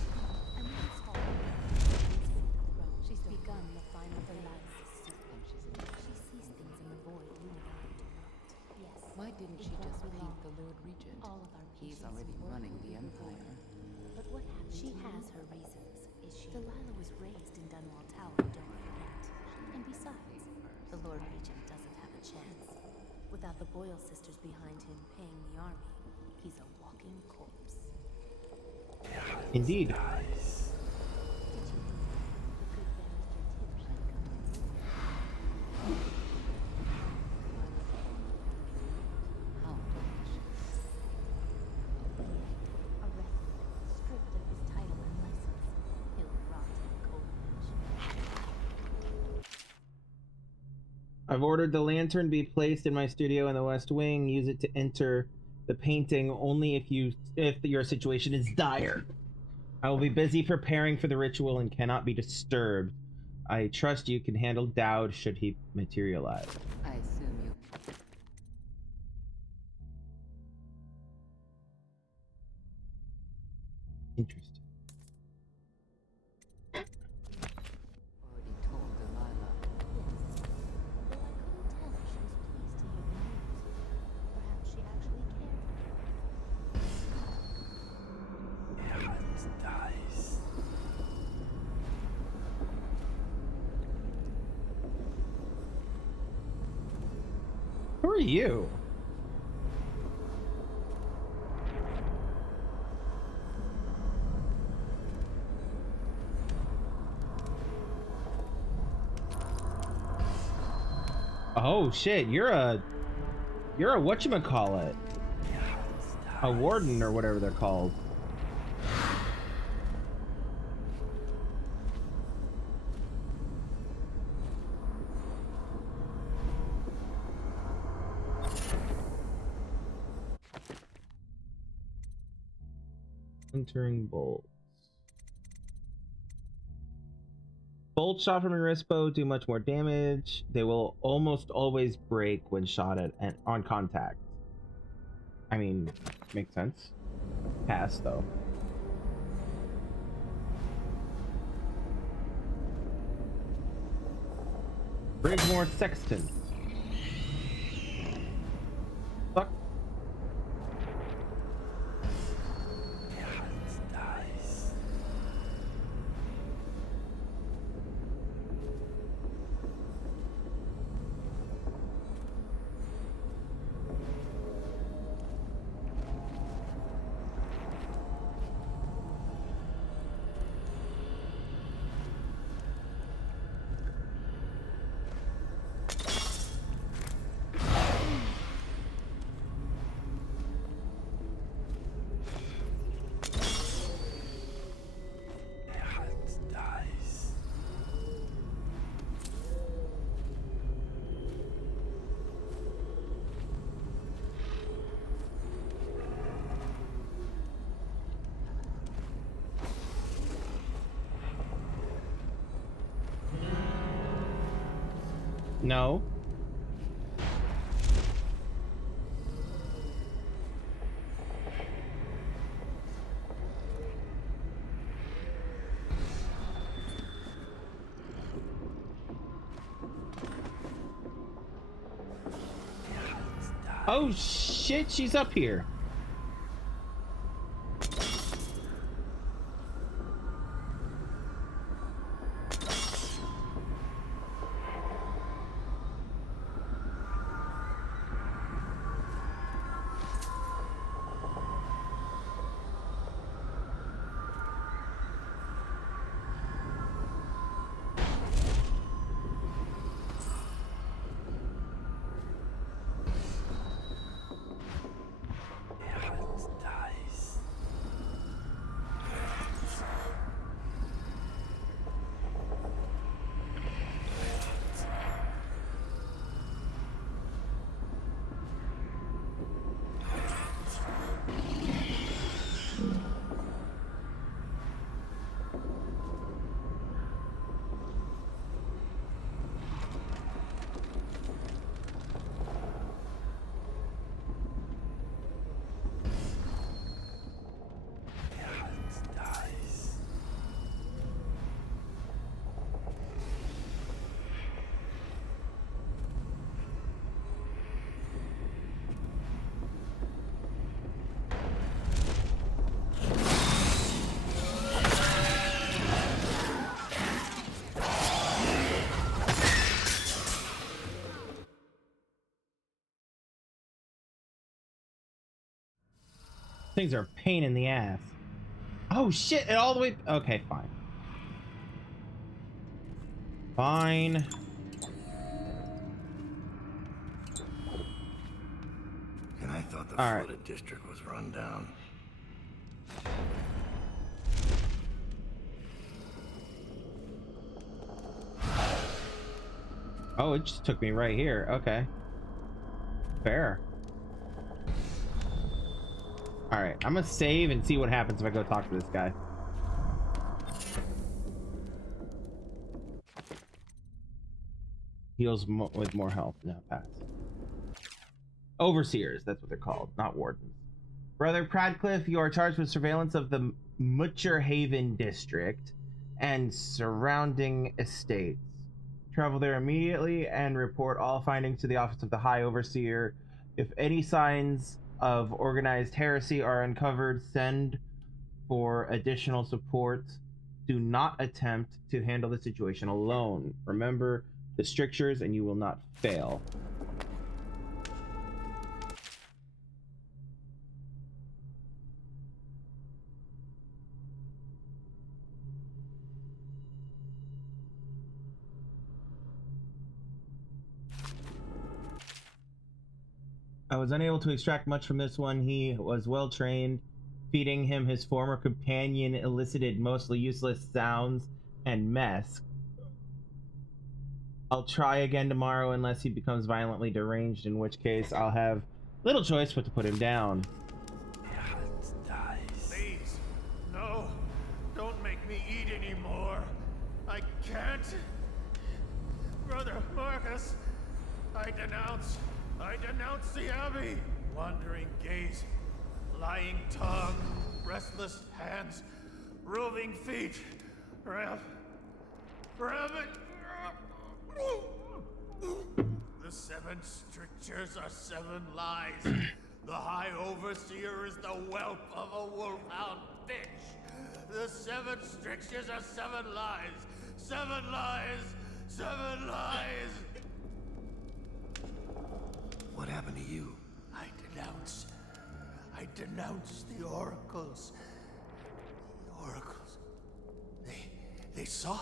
Emily's hall. She's begun the final demise. She sees things in the void you and I do not. Yes. Why didn't she just paint the Lord Regent? All of our He's patience already work running will the be Empire. void. But what happened? She has her reasons. Is she? Delilah was raised in Dunwall Tower, don't forget. And besides, The Lord Regent doesn't have a chance. Without the Boyle sisters behind him paying the army, he's a walking corpse. Indeed. Did you know the good barrister Tibbs might come to you? How delicious. Arrested, stripped of his title and license, he'll rot in Coleridge. I've ordered the lantern be placed in my studio in the West Wing. Use it to enter the painting only if your situation is dire. I will be busy preparing for the ritual and cannot be disturbed. I trust you can handle Dowd should he materialize. I assume you... Interesting. already told Delilah. Yes. Though I couldn't tell if she was pleased to hear the news. Perhaps she actually cared. Who are you? Oh shit, you're a whatchamacallit. A warden or whatever they're called. Entering bolts. Bolts shot from a wrist bow do much more damage. They will almost always break when shot at and on contact. I mean, makes sense. Pass though. Brigmore Sexton. Fuck. No. Oh shit, she's up here. Things are a pain in the ass. Oh shit, and all the way. Okay, fine. Fine. And I thought the All right. flooded district was run down. Oh, it just took me right here. Okay. Fair. All right, I'm gonna save and see what happens if I go talk to this guy. Heals with more health. No, pass. Overseers, that's what they're called, not wardens. Brother Pradcliffe, you are charged with surveillance of the Mutcher Haven district and surrounding estates. Travel there immediately and report all findings to the Office of the High Overseer. If any signs of organized heresy are uncovered, send for additional support. Do not attempt to handle the situation alone. Remember the strictures and you will not fail. I was unable to extract much from this one. He was well trained. Feeding him his former companion elicited mostly useless sounds and mess. I'll try again tomorrow unless he becomes violently deranged, in which case I'll have little choice but to put him down. Please, no, don't make me eat anymore. I can't. Brother Marcus, I denounce the Abbey. Wandering gaze, lying tongue, restless hands, roving feet, rabbit. The 7 strictures are 7 lies. The High Overseer is the whelp of a wolfhound bitch. The 7 strictures are 7 lies. 7 lies. 7 lies. What happened to you? I denounce the oracles. The oracles. They saw.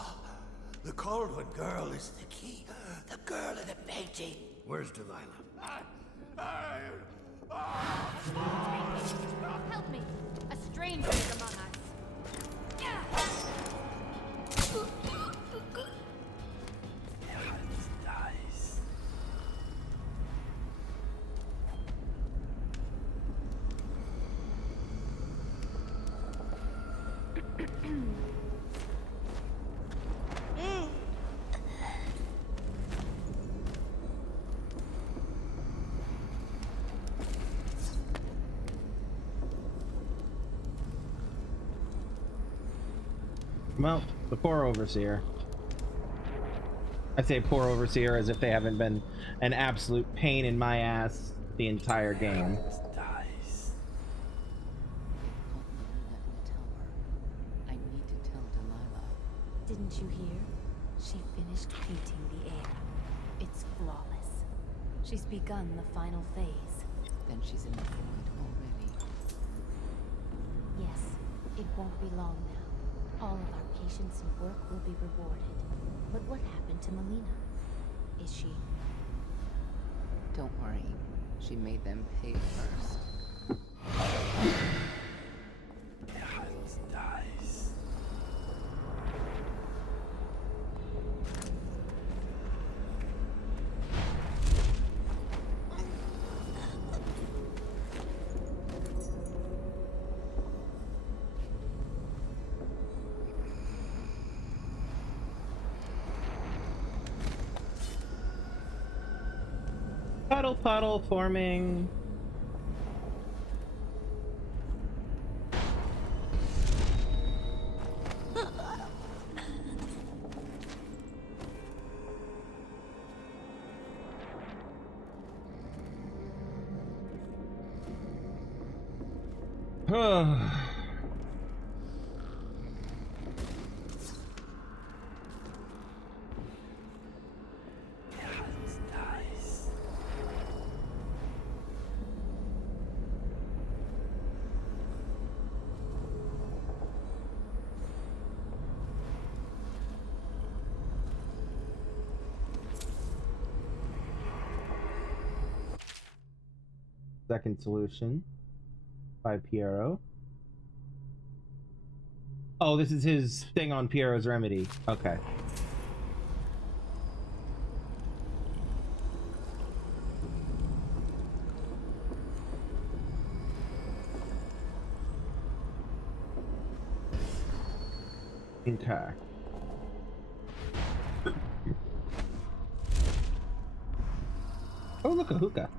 The Caldwell girl is the key. The girl in the painting. Where's Delilah? Help me! A stranger is among us. Well, the poor Overseer. I say poor Overseer as if they haven't been an absolute pain in my ass the entire game. I need to tell Delilah. Didn't you hear? She finished painting the air. It's flawless. She's begun the final phase. Then she's in the void already. Yes, it won't be long now. All of our patience and work will be rewarded. But what happened to Melina? Is she... Don't worry. She made them pay first. Puddle forming. second solution by Piero. Oh, this is his thing on Piero's remedy. Okay. Okay. Oh, look, a hookah.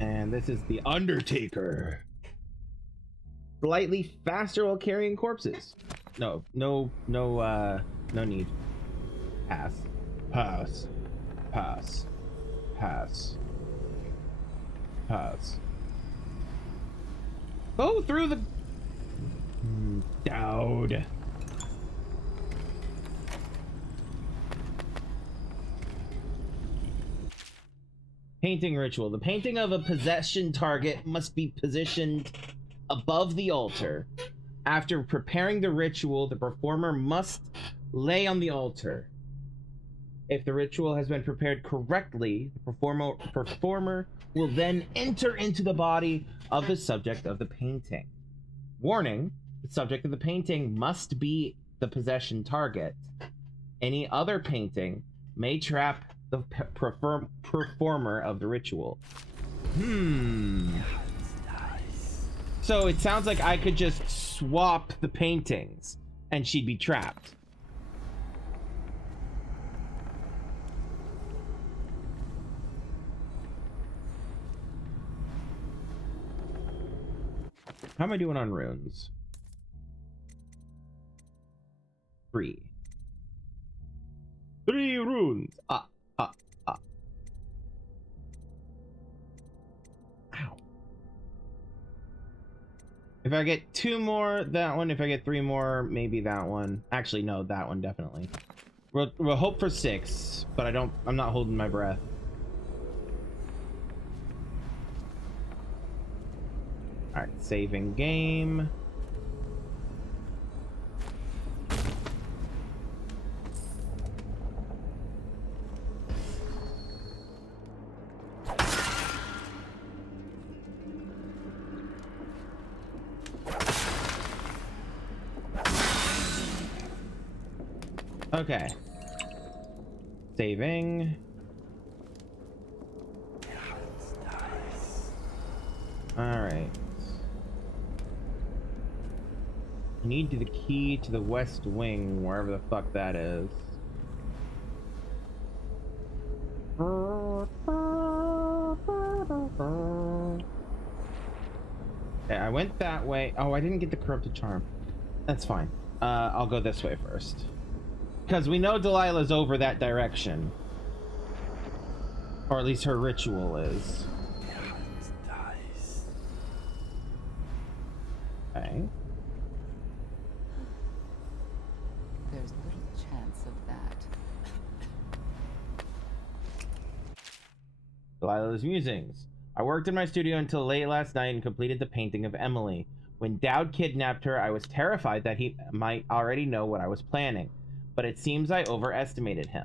And this is the Undertaker. Slightly faster while carrying corpses. No need. Pass. Pass. Pass. Pass. Pass. Go through the... Dowd. Painting ritual. The painting of a possession target must be positioned above the altar. After preparing the ritual, the performer must lay on the altar. If the ritual has been prepared correctly, the performer will then enter into the body of the subject of the painting. Warning, the subject of the painting must be the possession target. Any other painting may trap the performer of the ritual. So it sounds like I could just swap the paintings and she'd be trapped. How am I doing on runes? 3 runes. Ow. If I get 2 more, that one. If I get 3 more, maybe that one. Actually, no, that one definitely. We'll hope for 6, but I'm not holding my breath. All right, saving game. Okay. Saving. All right. Need the key to the west wing, wherever the fuck that is. Okay, I went that way. Oh, I didn't get the corrupted charm. That's fine. I'll go this way first. Because we know Delilah's over that direction. Or at least her ritual is. Okay. There's little chance of that. Delilah's musings. I worked in my studio until late last night and completed the painting of Emily. When Dowd kidnapped her, I was terrified that he might already know what I was planning, but it seems I overestimated him.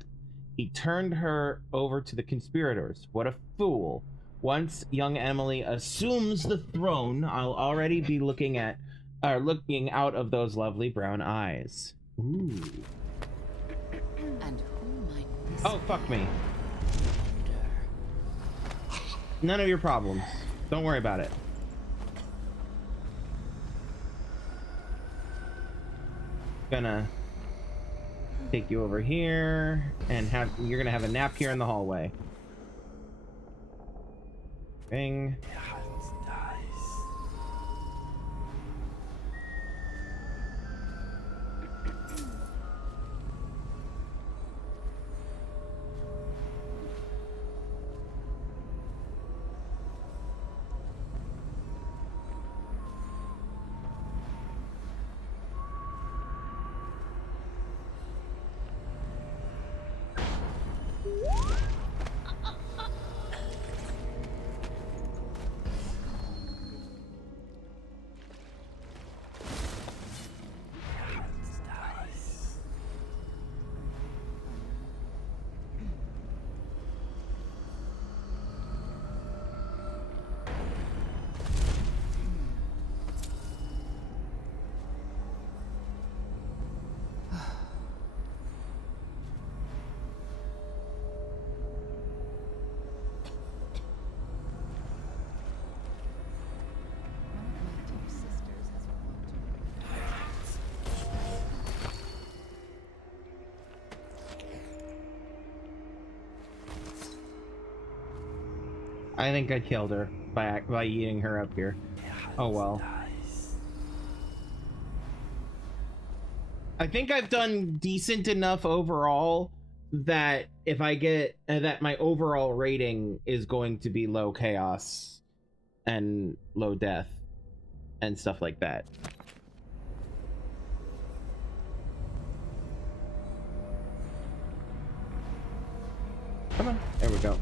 He turned her over to the conspirators. What a fool. Once young Emily assumes the throne, I'll already be looking out of those lovely brown eyes. Ooh. And who might this Oh, fuck me. None of your problems. Don't worry about it. Gonna take you over here and you're gonna have a nap here in the hallway. Bing. I think I killed her by eating her up here. Oh well. I think I've done decent enough overall that if I get that my overall rating is going to be low chaos and low death and stuff like that. Come on, there we go.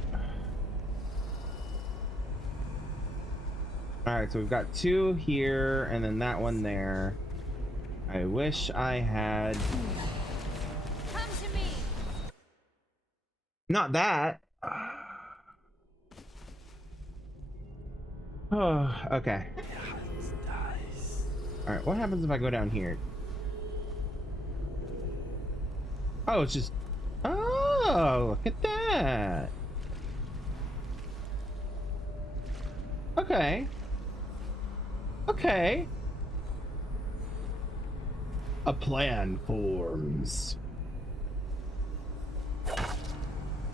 All right, so we've got 2 here and then that one there. I wish I had. Come to me. Not that. Oh, okay. All right, what happens if I go down here? Oh, it's just. Oh, look at that. Okay. Okay. A plan forms.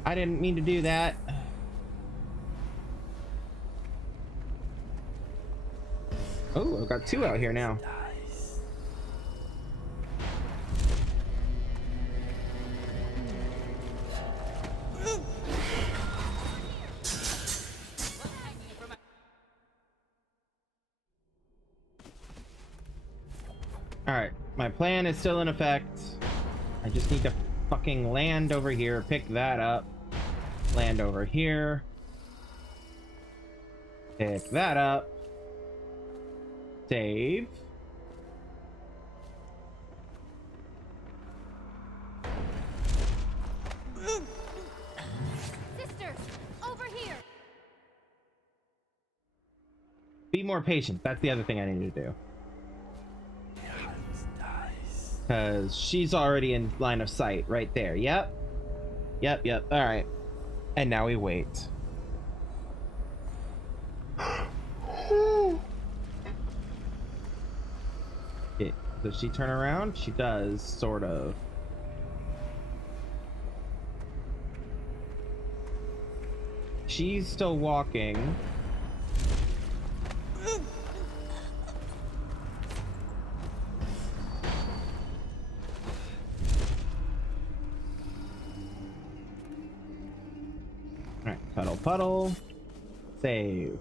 I didn't mean to do that. Oh, I've got 2 out here now. Alright, my plan is still in effect. I just need to fucking land over here, pick that up, land over here, pick that up, save. Sisters, over here. Be more patient. That's the other thing I need to do. Because she's already in line of sight right there. Yep. Yep. All right. And now we wait. Okay. Does she turn around? She does, sort of. She's still walking. Alright, cuddle puddle. Save.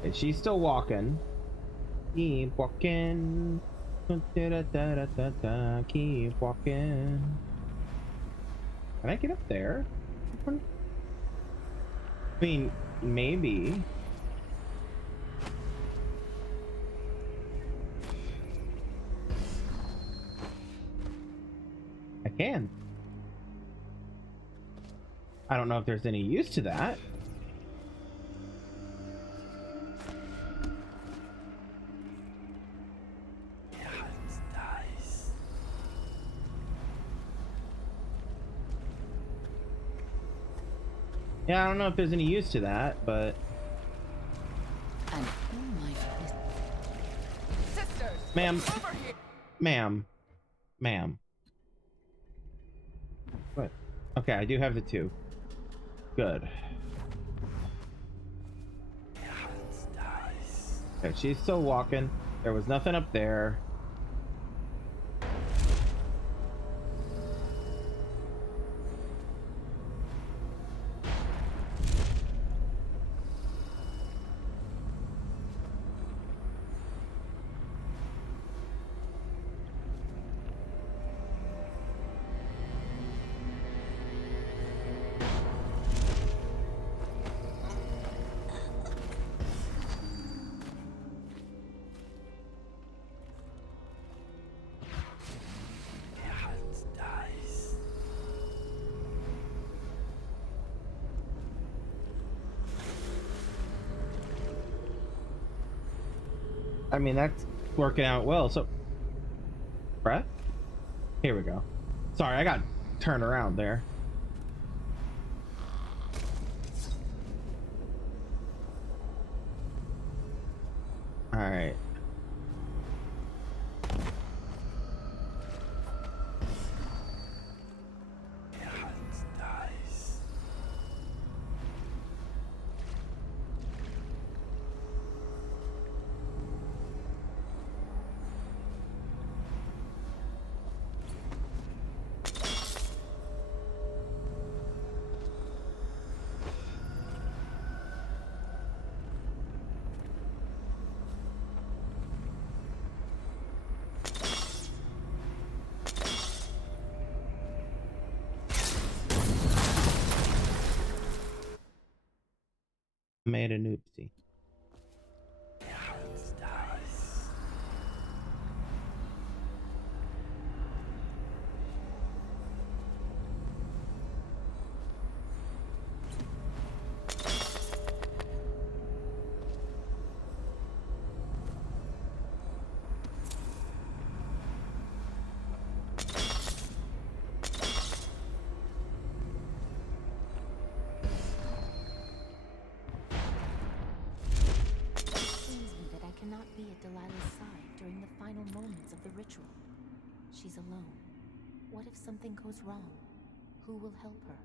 Okay, she's still walking. Keep walking. Keep walking. Can I get up there? I mean, maybe. I can. I don't know if there's any use to that. Yeah, I don't know if there's any use to that, but... And who might this... Sisters, Ma'am. over here. Ma'am. What? Okay, I do have the 2. Good. Okay, she's still walking. There was nothing up there. I mean, that's working out well, so... Bruh? Here we go. Sorry, I got turned around there. All right. Made an oopsie. Cannot be at Delilah's side during the final moments of the ritual. She's alone. What if something goes wrong? Who will help her?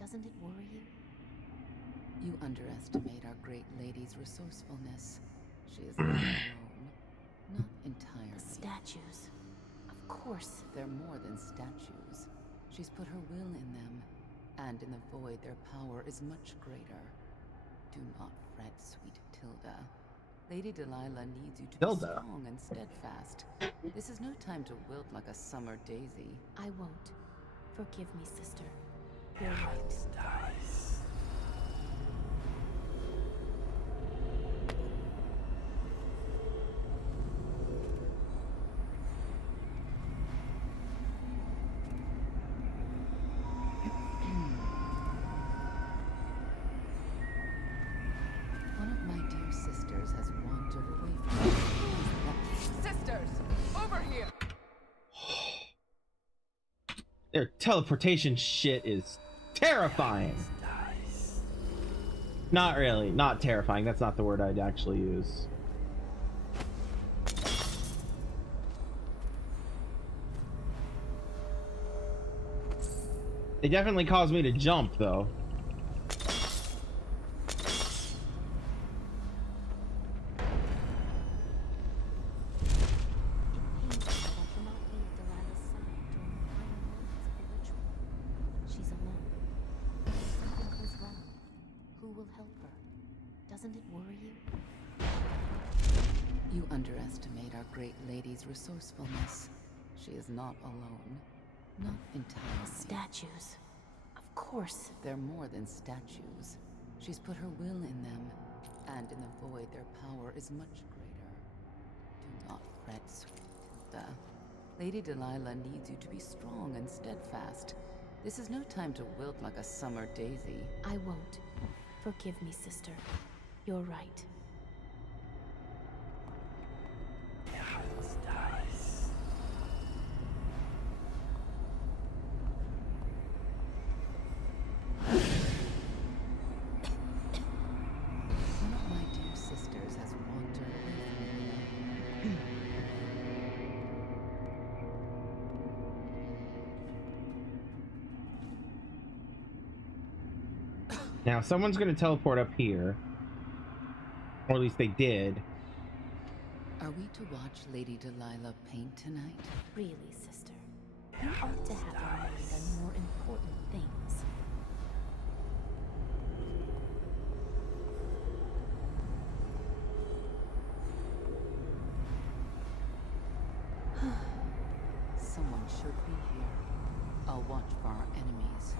Doesn't it worry you? You underestimate our great lady's resourcefulness. She is not alone. Not entirely. The statues. Of course. They're more than statues. She's put her will in them, and in the void their power is much greater. Do not fret, sweet Tilda. Lady Delilah needs you to be strong and steadfast. This is no time to wilt like a summer daisy. I won't. Forgive me, sister. You're right. One of my dear sisters has wandered away from me. Sisters, over here! Their teleportation shit is terrifying. Not really. Not terrifying. That's not the word I'd actually use. They definitely caused me to jump, though. Resourcefulness. She is not alone. Not entirely. Statues. Of course. They're more than statues. She's put her will in them, and in the void their power is much greater. Do not fret, sweet Tilda. Lady Delilah needs you to be strong and steadfast. This is no time to wilt like a summer daisy. I won't. Forgive me, sister. You're right. Now, someone's going to teleport up here. Or at least they did. Are we to watch Lady Delilah paint tonight? Really, sister. You ought to have your mind on more important things. Someone should be here. I'll watch for our enemies.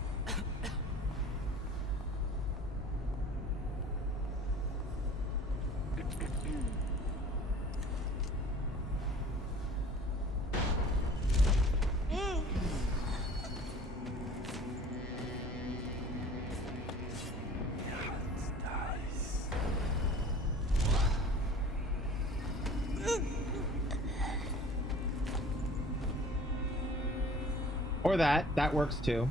Or that works too.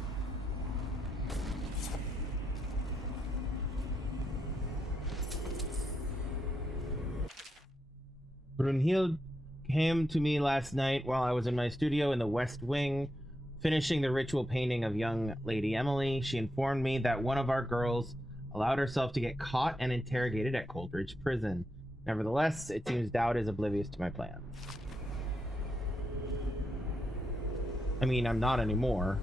Brunhild came to me last night while I was in my studio in the West Wing, finishing the ritual painting of young Lady Emily. She informed me that one of our girls allowed herself to get caught and interrogated at Coldridge Prison. Nevertheless, it seems Dowd is oblivious to my plan. I mean, I'm not anymore.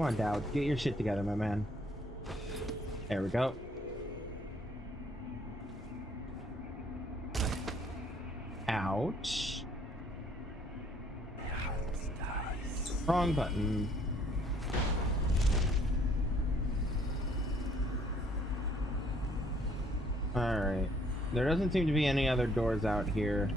Come on, Dowd. Get your shit together, my man. There we go. Ouch. Wrong button. Alright. There doesn't seem to be any other doors out here.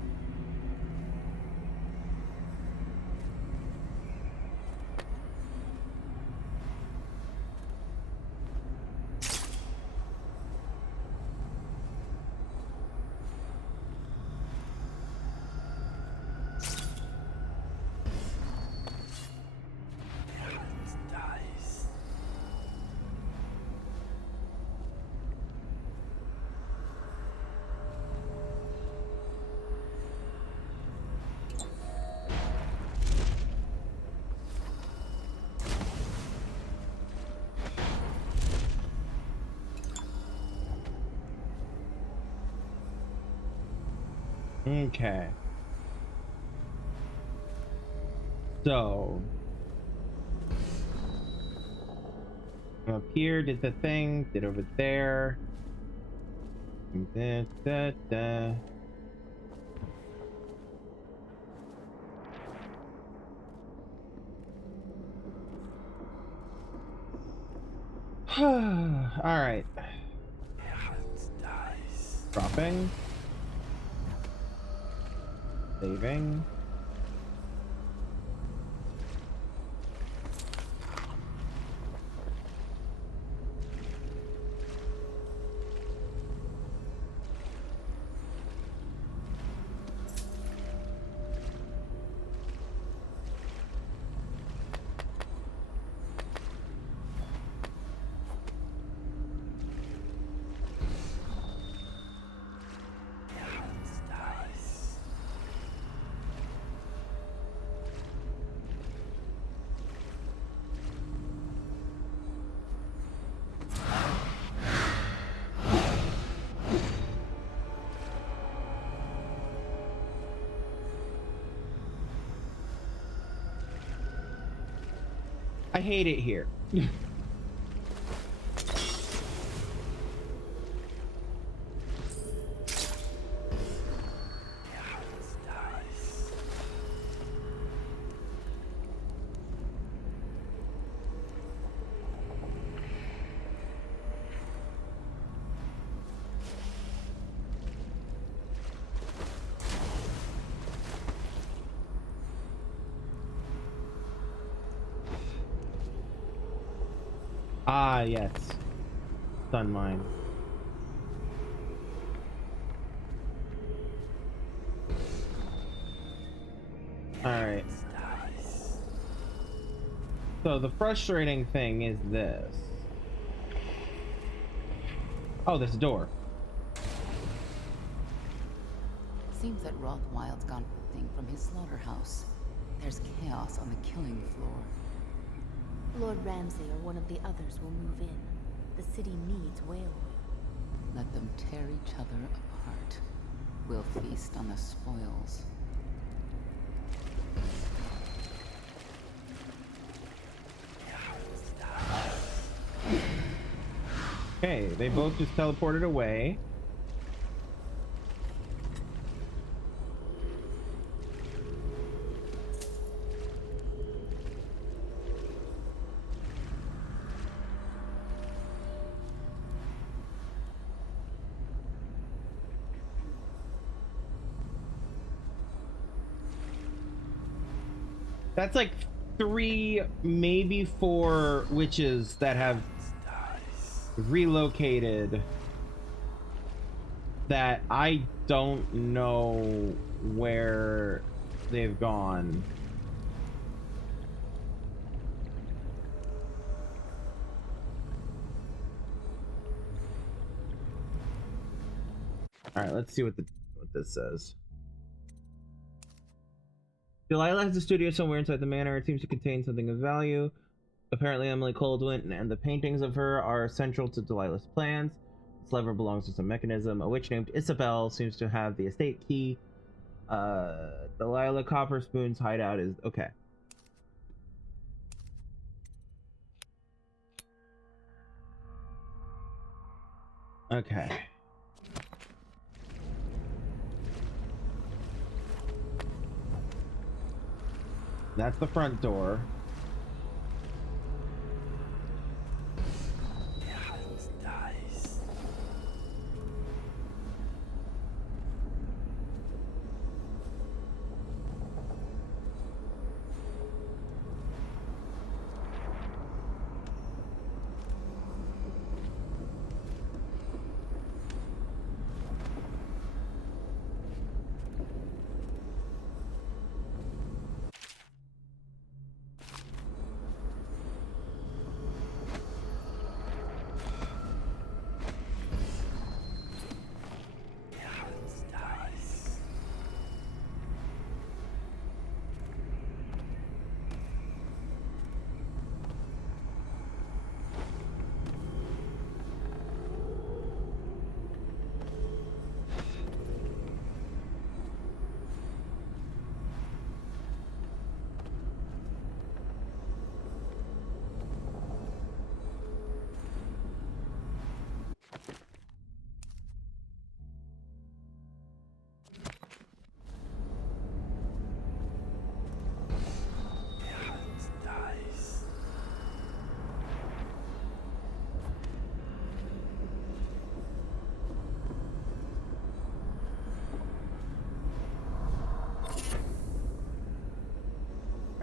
Okay. So I'm up here, did the thing, did over there. Da, da, da. All right. Dropping. Saving. I hate it here. Ah, yes. Sun mine. Alright. So the frustrating thing is this. Oh, this door. Seems that Rothwild's gone thing from his slaughterhouse. There's chaos on the killing floor. Lord Ramsay or one of the others will move in. The city needs whale oil. Let them tear each other apart. We'll feast on the spoils. Okay, they both just teleported away. That's like 3, maybe 4 witches that have relocated that I don't know where they've gone. All right, let's see what this says. Delilah has a studio somewhere inside the manor. It seems to contain something of value. Apparently, Emily Coldwin and the paintings of her are central to Delilah's plans. This lever belongs to some mechanism. A witch named Isabel seems to have the estate key. Delilah Copperspoon's hideout is okay. Okay. That's the front door.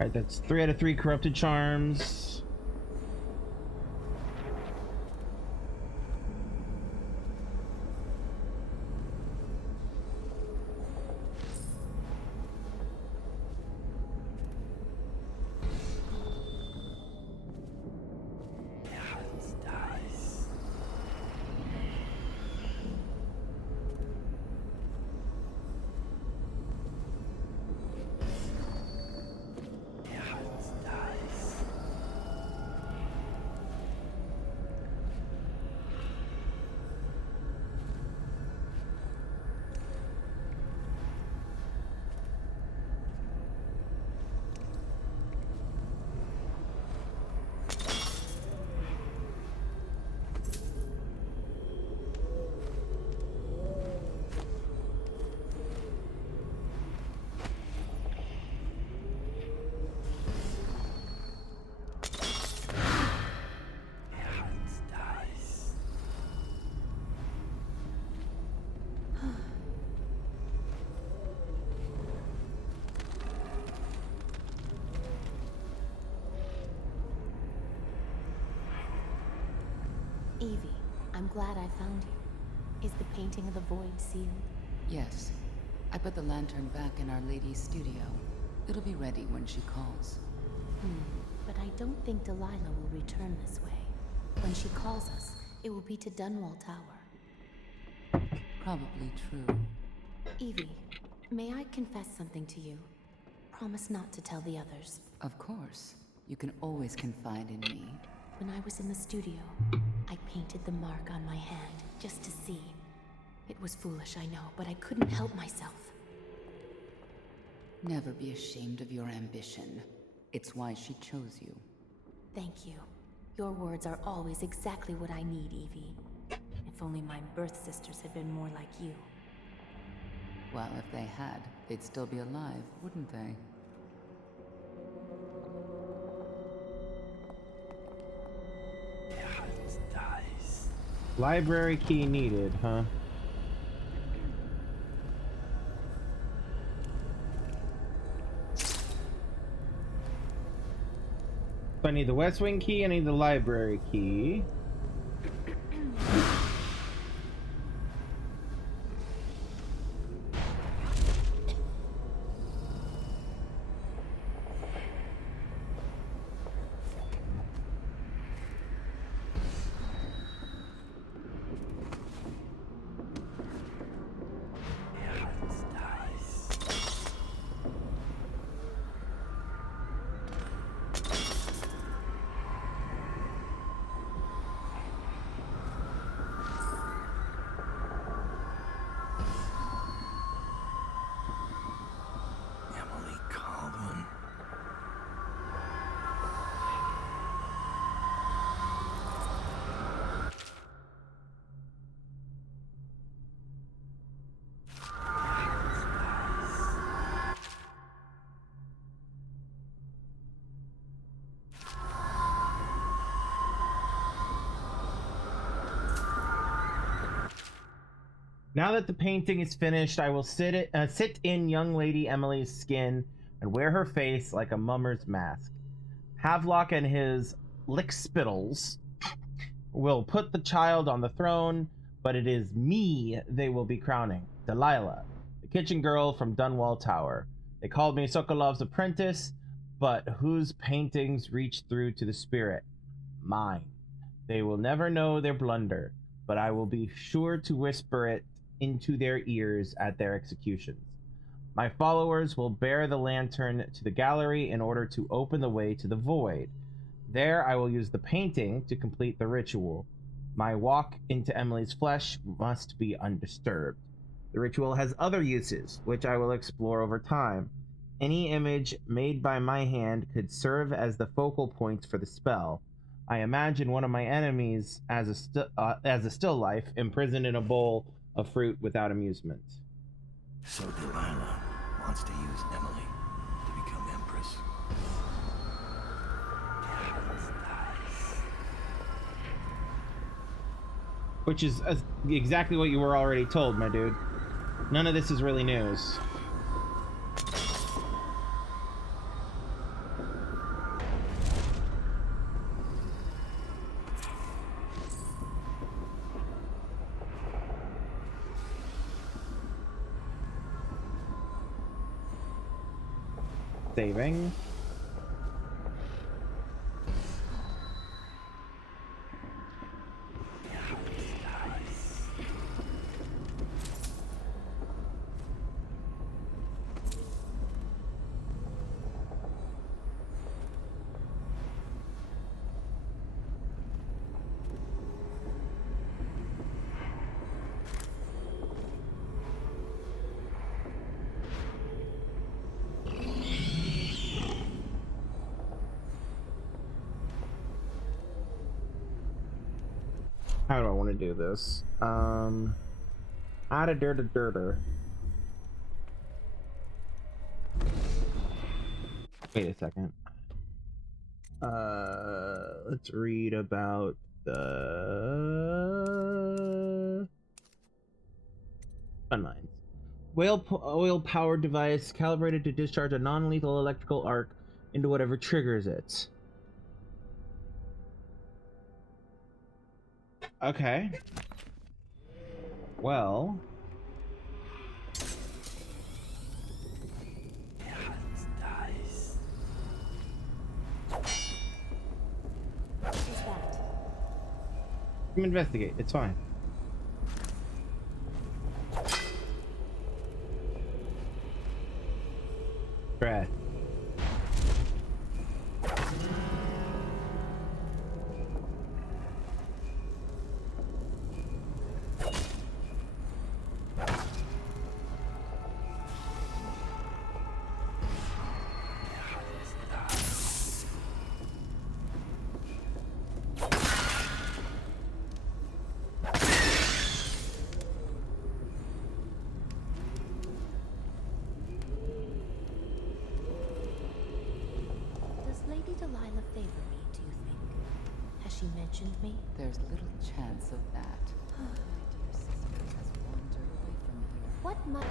Alright, that's 3 out of 3 corrupted charms. Evie, I'm glad I found you. Is the painting of the void sealed? Yes. I put the lantern back in Our Lady's studio. It'll be ready when she calls. But I don't think Delilah will return this way. When she calls us, it will be to Dunwall Tower. Probably true. Evie, may I confess something to you? Promise not to tell the others. Of course. You can always confide in me. When I was in the studio, I painted the mark on my hand, just to see. It was foolish, I know, but I couldn't help myself. Never be ashamed of your ambition. It's why she chose you. Thank you. Your words are always exactly what I need, Evie. If only my birth sisters had been more like you. Well, if they had, they'd still be alive, wouldn't they? Library key needed, huh? So I need the West Wing key, I need the library key. Now that the painting is finished, I will sit in young lady Emily's skin and wear her face like a mummer's mask. Havelock and his lickspittles will put the child on the throne, but it is me they will be crowning, Delilah, the kitchen girl from Dunwall Tower. They called me Sokolov's apprentice, but whose paintings reach through to the spirit? Mine. They will never know their blunder, but I will be sure to whisper it into their ears at their executions. My followers will bear the lantern to the gallery in order to open the way to the void. There I will use the painting to complete the ritual. My walk into Emily's flesh must be undisturbed. The ritual has other uses, which I will explore over time. Any image made by my hand could serve as the focal points for the spell. I imagine one of my enemies as a still life, imprisoned in a bowl of fruit without amusement. So Delilah wants to use Emily to become Empress. Which is exactly what you were already told, my dude. None of this is really news. Saving. How do I want to do this? Add a dirter. Wait a second. Let's read about the Unlines. Oil-powered device calibrated to discharge a non-lethal electrical arc into whatever triggers it. Okay. Well. Investigate. It's fine. Brad. Delilah favor me, do you think? Has she mentioned me? There's little chance of that. My dear sister has wandered away from here. What might...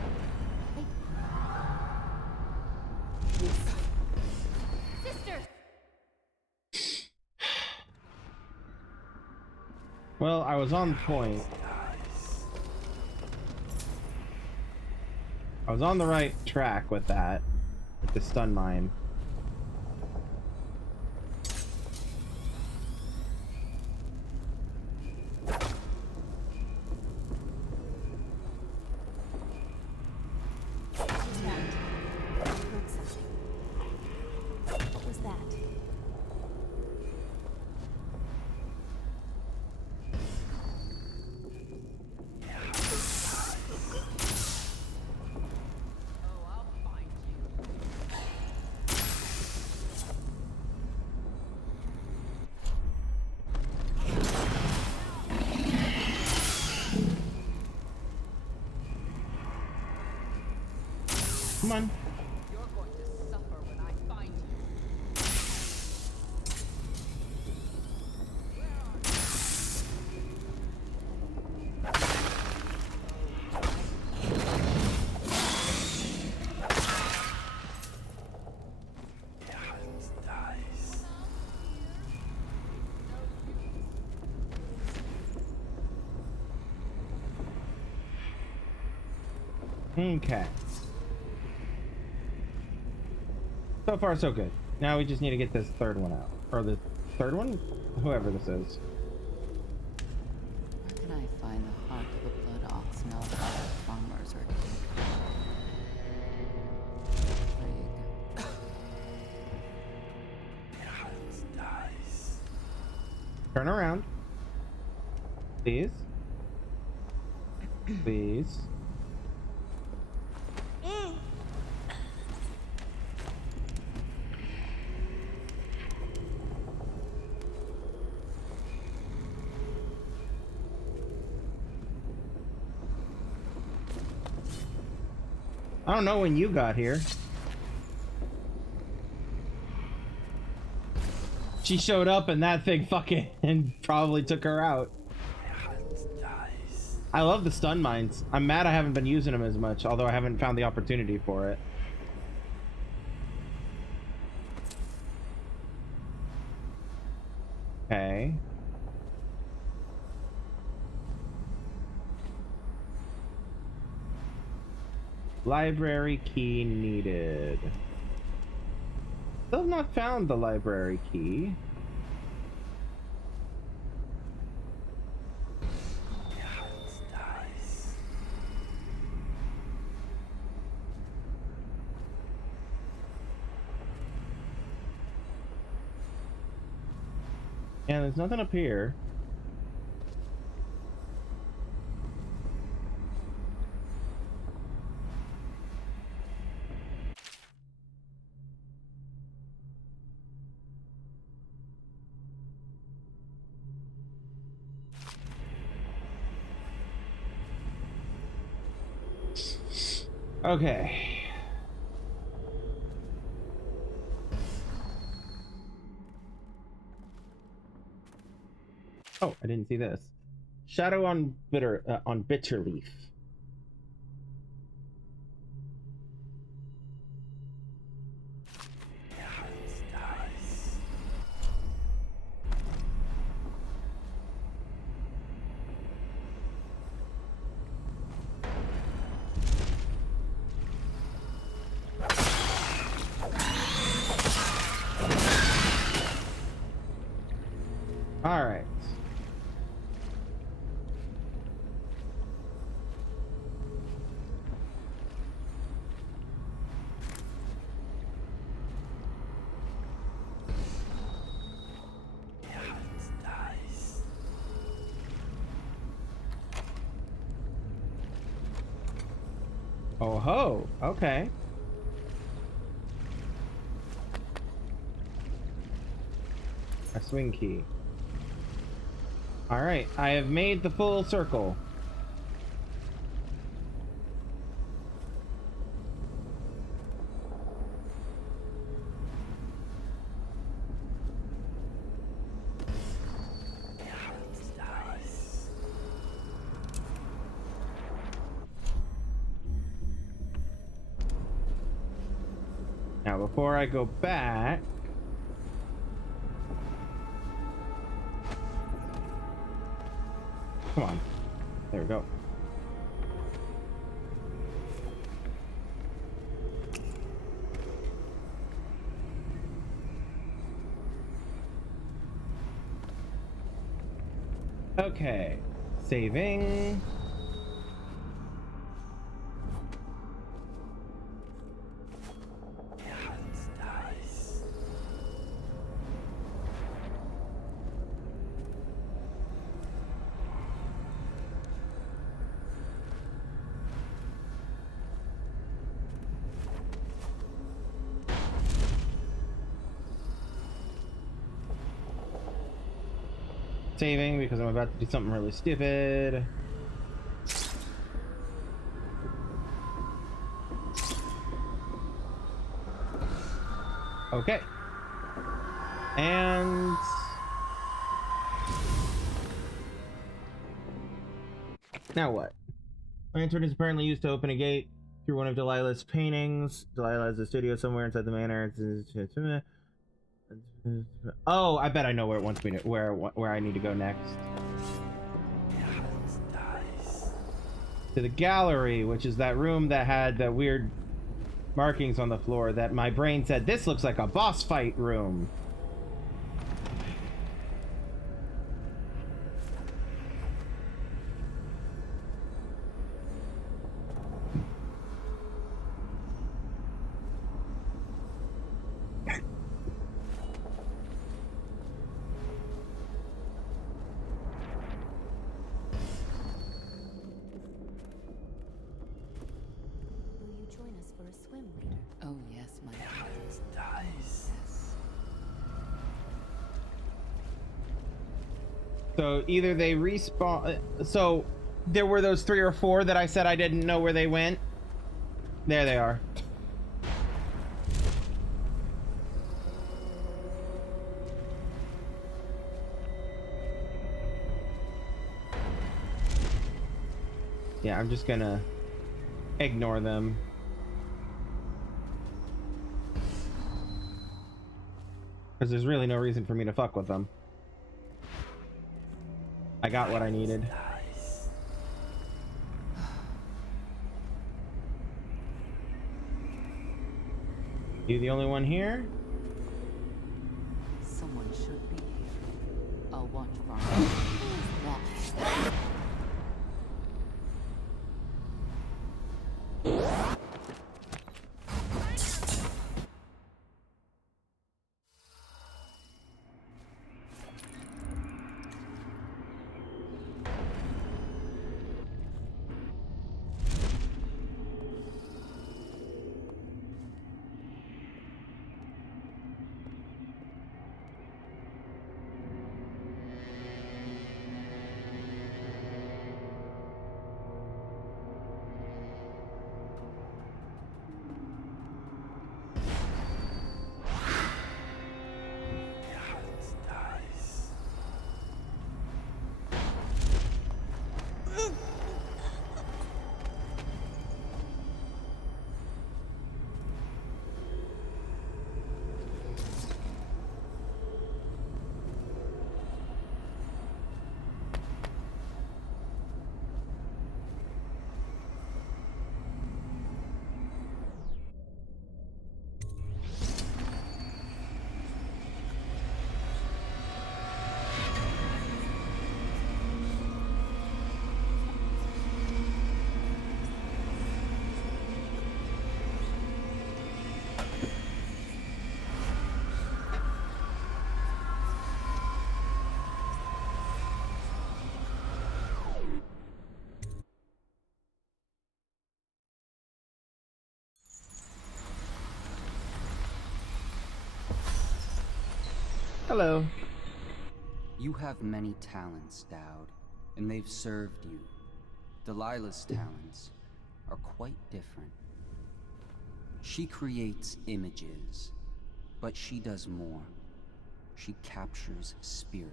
Sister! Well, I was on point. I was on the right track with that, with the stun mine. What was that? Oh, I'll find you. Come on. You're going to suffer when I find you. Okay. So far, so good. Now we just need to get this third one out. Or the third one? Whoever this is. Where can I find the heart of a blood ox now that other farmers are dead? Turn around. Please. Please. I don't know when you got here. She showed up and that thing fucking and probably took her out. I love the stun mines. I'm mad I haven't been using them as much, although I haven't found the opportunity for it. Okay. Library key needed. Still have not found the library key. Yeah, there's nothing up here. Okay. Oh, I didn't see this. Shadow on bitter leaf. All right. Oh ho, okay. A swing key. All right, I have made the full circle. Now, before I go back, Come on. There we go. Okay. Saving. Saving because I'm about to do something really stupid. Okay. And now what? Lantern is apparently used to open a gate through one of Delilah's paintings. Delilah has a studio somewhere inside the manor. Oh, I bet I know where it wants me to where I need to go next. To the gallery, which is that room that had the weird markings on the floor that my brain said this looks like a boss fight room. Oh yes, my So either they respawn. So there were those 3 or 4 that I said I didn't know where they went. There they are. Yeah, I'm just gonna ignore them. Because there's really no reason for me to fuck with them. I got what I needed. You the only one here? Someone should be here. I'll watch for him. Who's that? Hello. You have many talents, Dowd, and they've served you. Delilah's talents are quite different. She creates images, but she does more. She captures spirit.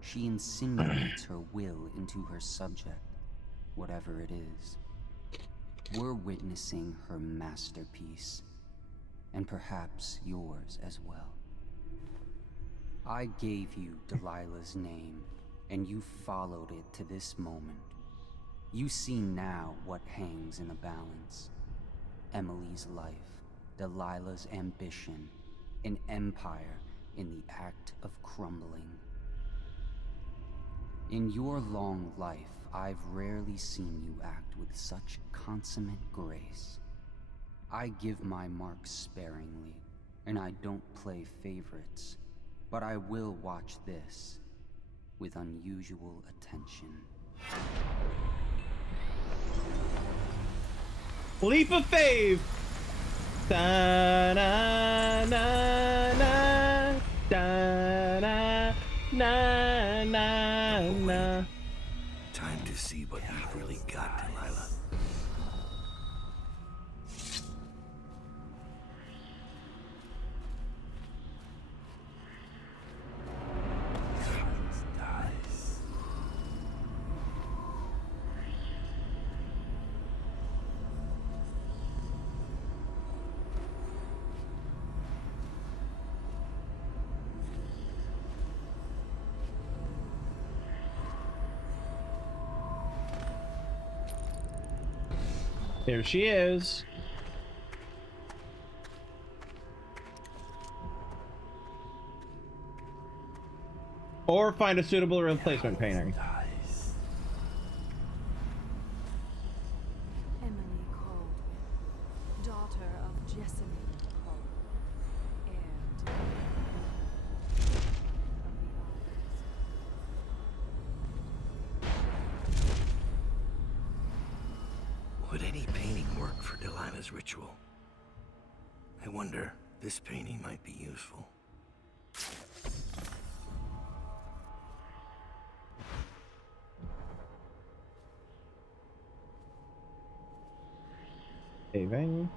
She insinuates her will into her subject, whatever it is. We're witnessing her masterpiece, and perhaps yours as well. I gave you Delilah's name, and you followed it to this moment. You see now what hangs in the balance. Emily's life, Delilah's ambition, an empire in the act of crumbling. In your long life, I've rarely seen you act with such consummate grace. I give my marks sparingly, and I don't play favorites, but I will watch this with unusual attention. Leap of faith. Da na na na da na na na na. Time to see what you've really got, Delilah. There she is. Or find a suitable replacement painting. Emily Caldwell, daughter of Jessamine Caldwell, heir to of the Would any painting work for Delilah's ritual? I wonder, this painting might be useful. Saving.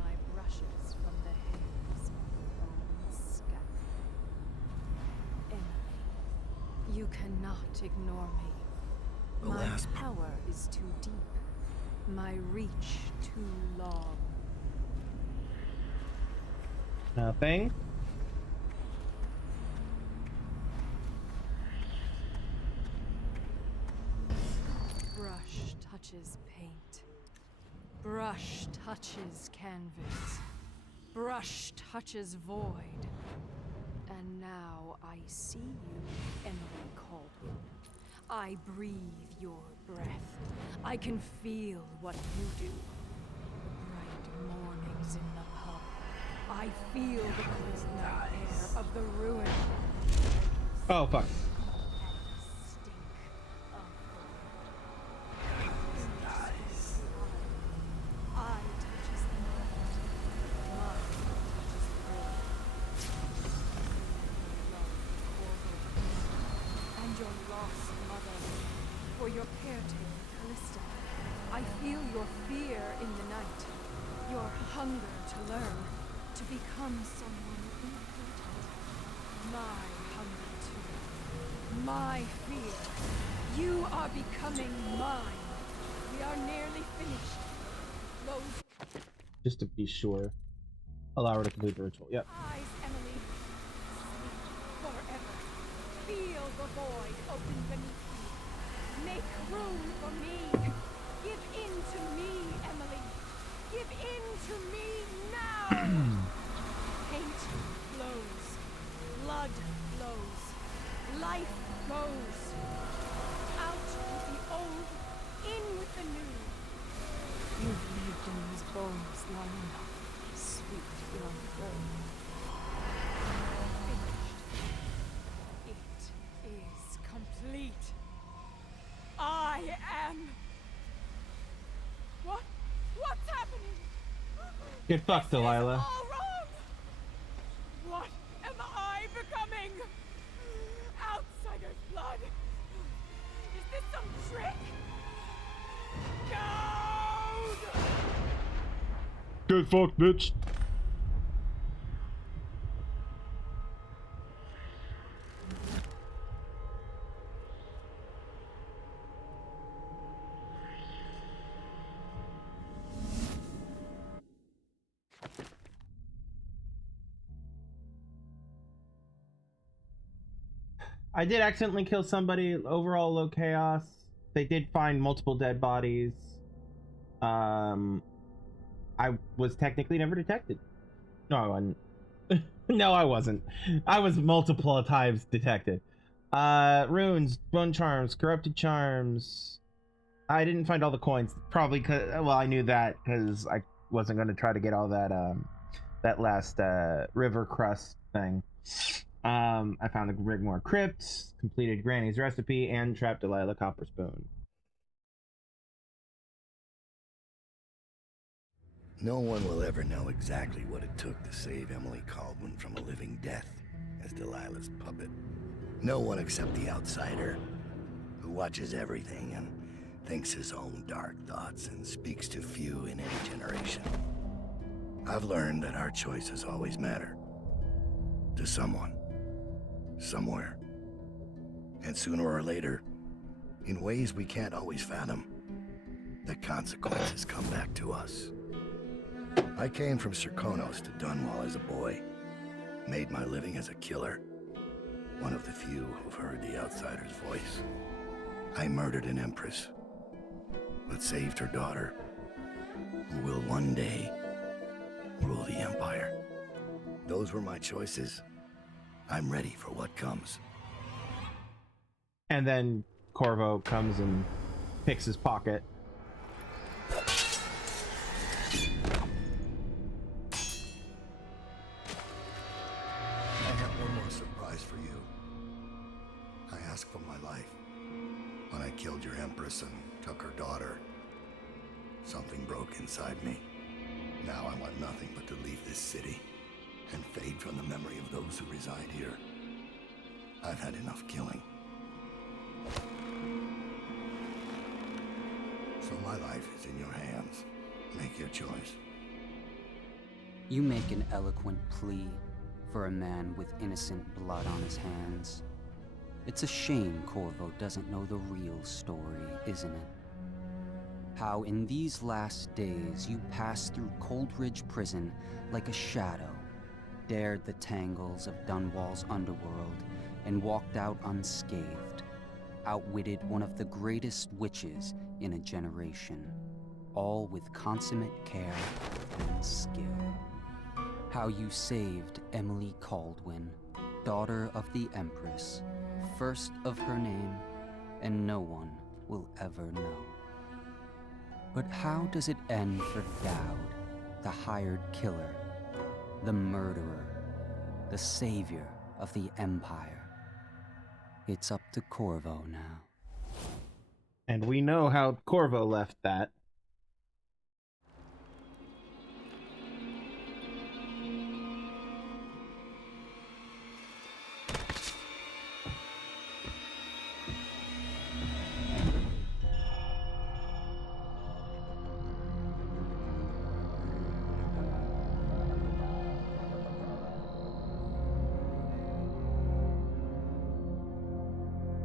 my brushes from the hairs of your own scalp. Emily, you cannot ignore me. The My last power is too deep. My reach too long. Nothing. Brush touches paint. Brush touches canvas. Brush touches void. And now I see you, Emily Caldwell. I breathe your breath. I can feel what you do. The bright mornings in the pub. I feel the cold night air of the ruin. Oh fuck. And the stink of I touches the night. Mine touches the earth. And your lost mother. For your caretaker, Callista. I feel your fear in the night. Your hunger to learn. To become someone important. My hunger too. My fear. You are becoming mine. We are nearly finished. Those Just to be sure. Allow her to complete the ritual. Yep. eyes, Emily. Sleep forever. Feel the void open beneath you. Make room for me. Give in to me, Emily. Give in to me now. Hate flows. Blood flows. Life goes. Out with the old, in with the new. You've lived in these bones long enough, sweet young girl. Finished. It is complete. I am... What's happening? Get fucked, This is Delilah. all wrong. What am I becoming? Outsider's blood. Is this some trick? No! Get fucked, bitch. I did accidentally kill somebody. Overall, low chaos. They did find multiple dead bodies. I was technically never detected. No, I wasn't. No, I wasn't. I was multiple times detected. Runes, bone charms, corrupted charms. I didn't find all the coins. Probably because, well, I knew that because I wasn't going to try to get all that, that last, river crust thing. I found the Brigmore crypt, completed Granny's recipe, and trapped Delilah Copperspoon. No one will ever know exactly what it took to save Emily Caldwin from a living death as Delilah's puppet. No one except the outsider, who watches everything and thinks his own dark thoughts and speaks to few in any generation. I've learned that our choices always matter. To someone. Somewhere. And sooner or later, in ways we can't always fathom, the consequences come back to us. I came from Serkonos to Dunwall as a boy. Made my living as a killer. One of the few who've heard the outsider's voice. I murdered an empress, but saved her daughter, who will one day rule the Empire. Those were my choices. I'm ready for what comes. And then Corvo comes and picks his pocket. I have one more surprise for you. I asked for my life. When I killed your empress and took her daughter, something broke inside me. Now I want nothing but to leave this city and fade from the memory of those who reside here. I've had enough killing. So my life is in your hands. Make your choice. You make an eloquent plea for a man with innocent blood on his hands. It's a shame Corvo doesn't know the real story, isn't it? How in these last days you passed through Coldridge Prison like a shadow, dared the tangles of Dunwall's underworld, and walked out unscathed, outwitted one of the greatest witches in a generation, all with consummate care and skill. How you saved Emily Caldwin, daughter of the Empress, first of her name, and no one will ever know. But how does it end for Dowd, the hired killer, the murderer, the savior of the Empire? It's up to Corvo now. And we know how Corvo left that.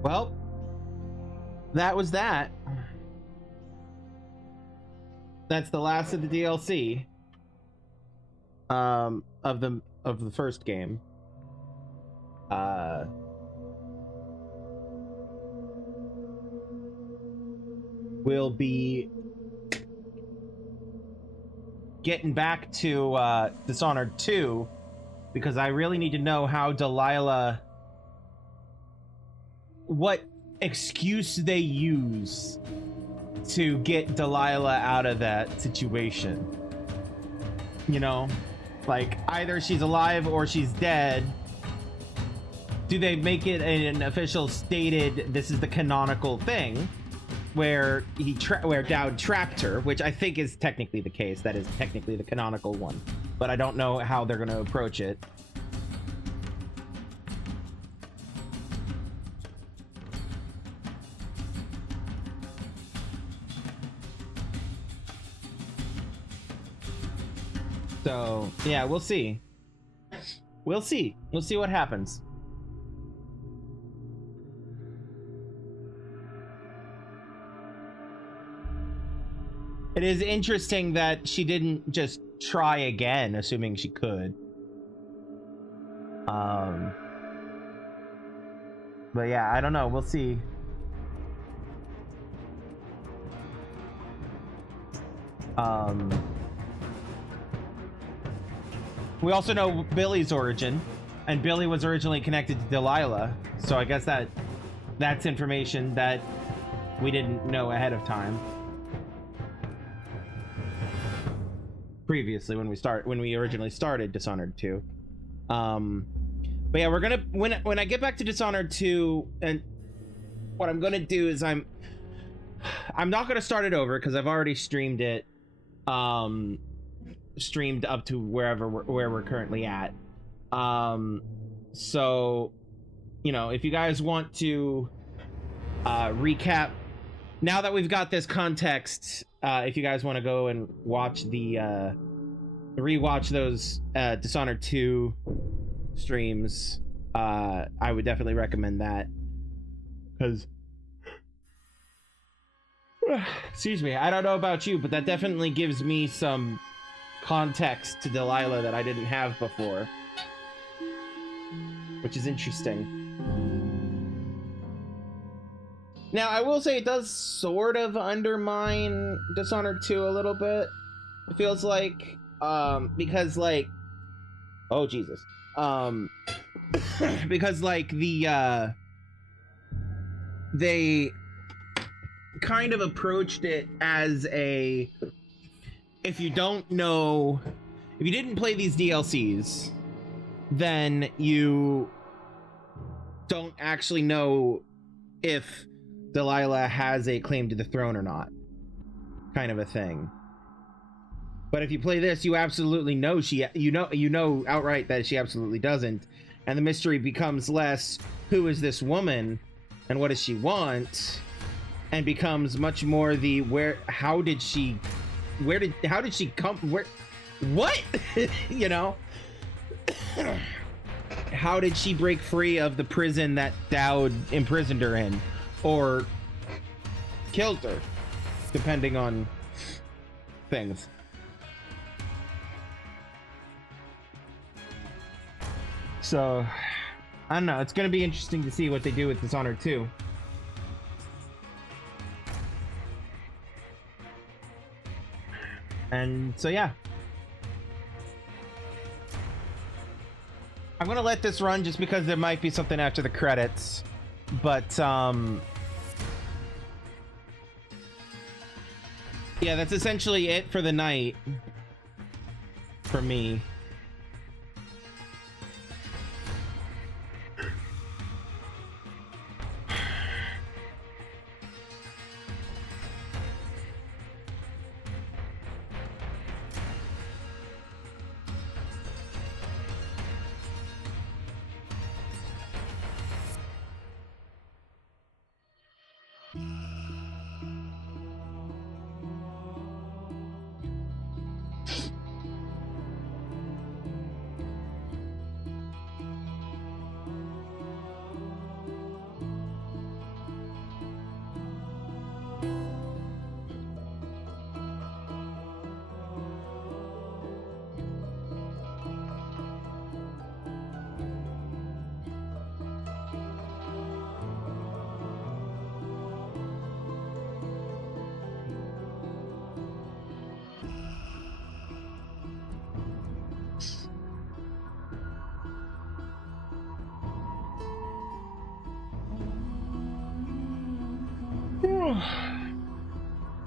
Well, that was that. That's the last of the DLC of the first game. We'll be getting back to Dishonored 2 because I really need to know how Delilah, what excuse they use to get Delilah out of that situation. You know, like either she's alive or she's dead. Do they make it an official stated this is the canonical thing where where Dowd trapped her, which I think is technically the case. That is technically the canonical one, but I don't know how they're going to approach it. So, yeah, we'll see. We'll see. We'll see what happens. It is interesting that she didn't just try again, assuming she could. But yeah, I don't know. We'll see. We also know Billy's origin, and Billy was originally connected to Delilah, so I guess that's information that we didn't know ahead of time. Previously, when we originally started Dishonored 2. But yeah, we're gonna when I get back to Dishonored 2, and what I'm gonna do is I'm not gonna start it over because I've already streamed it. Streamed up to where we're currently at. So, you know, if you guys want to recap, now that we've got this context, if you guys want to go and watch the rewatch those Dishonored 2 streams, I would definitely recommend that, because excuse me, I don't know about you, but that definitely gives me some context to Delilah that I didn't have before, which is interesting. Now, I will say it does sort of undermine Dishonored 2 a little bit. It feels like, because, like, oh, Jesus. Because, like, they kind of approached it as a, if you didn't play these DLCs, then you don't actually know if Delilah has a claim to the throne or not, kind of a thing. But if you play this, you absolutely know you know outright that she absolutely doesn't, and the mystery becomes less who is this woman and what does she want, and becomes much more the how did she come, what you know, how did she break free of the prison that Dowd imprisoned her in, or killed her, depending on things. So, I don't know. It's going to be interesting to see what they do with Dishonored 2. And so, yeah. I'm going to let this run just because there might be something after the credits. But, yeah, that's essentially it for the night. For me.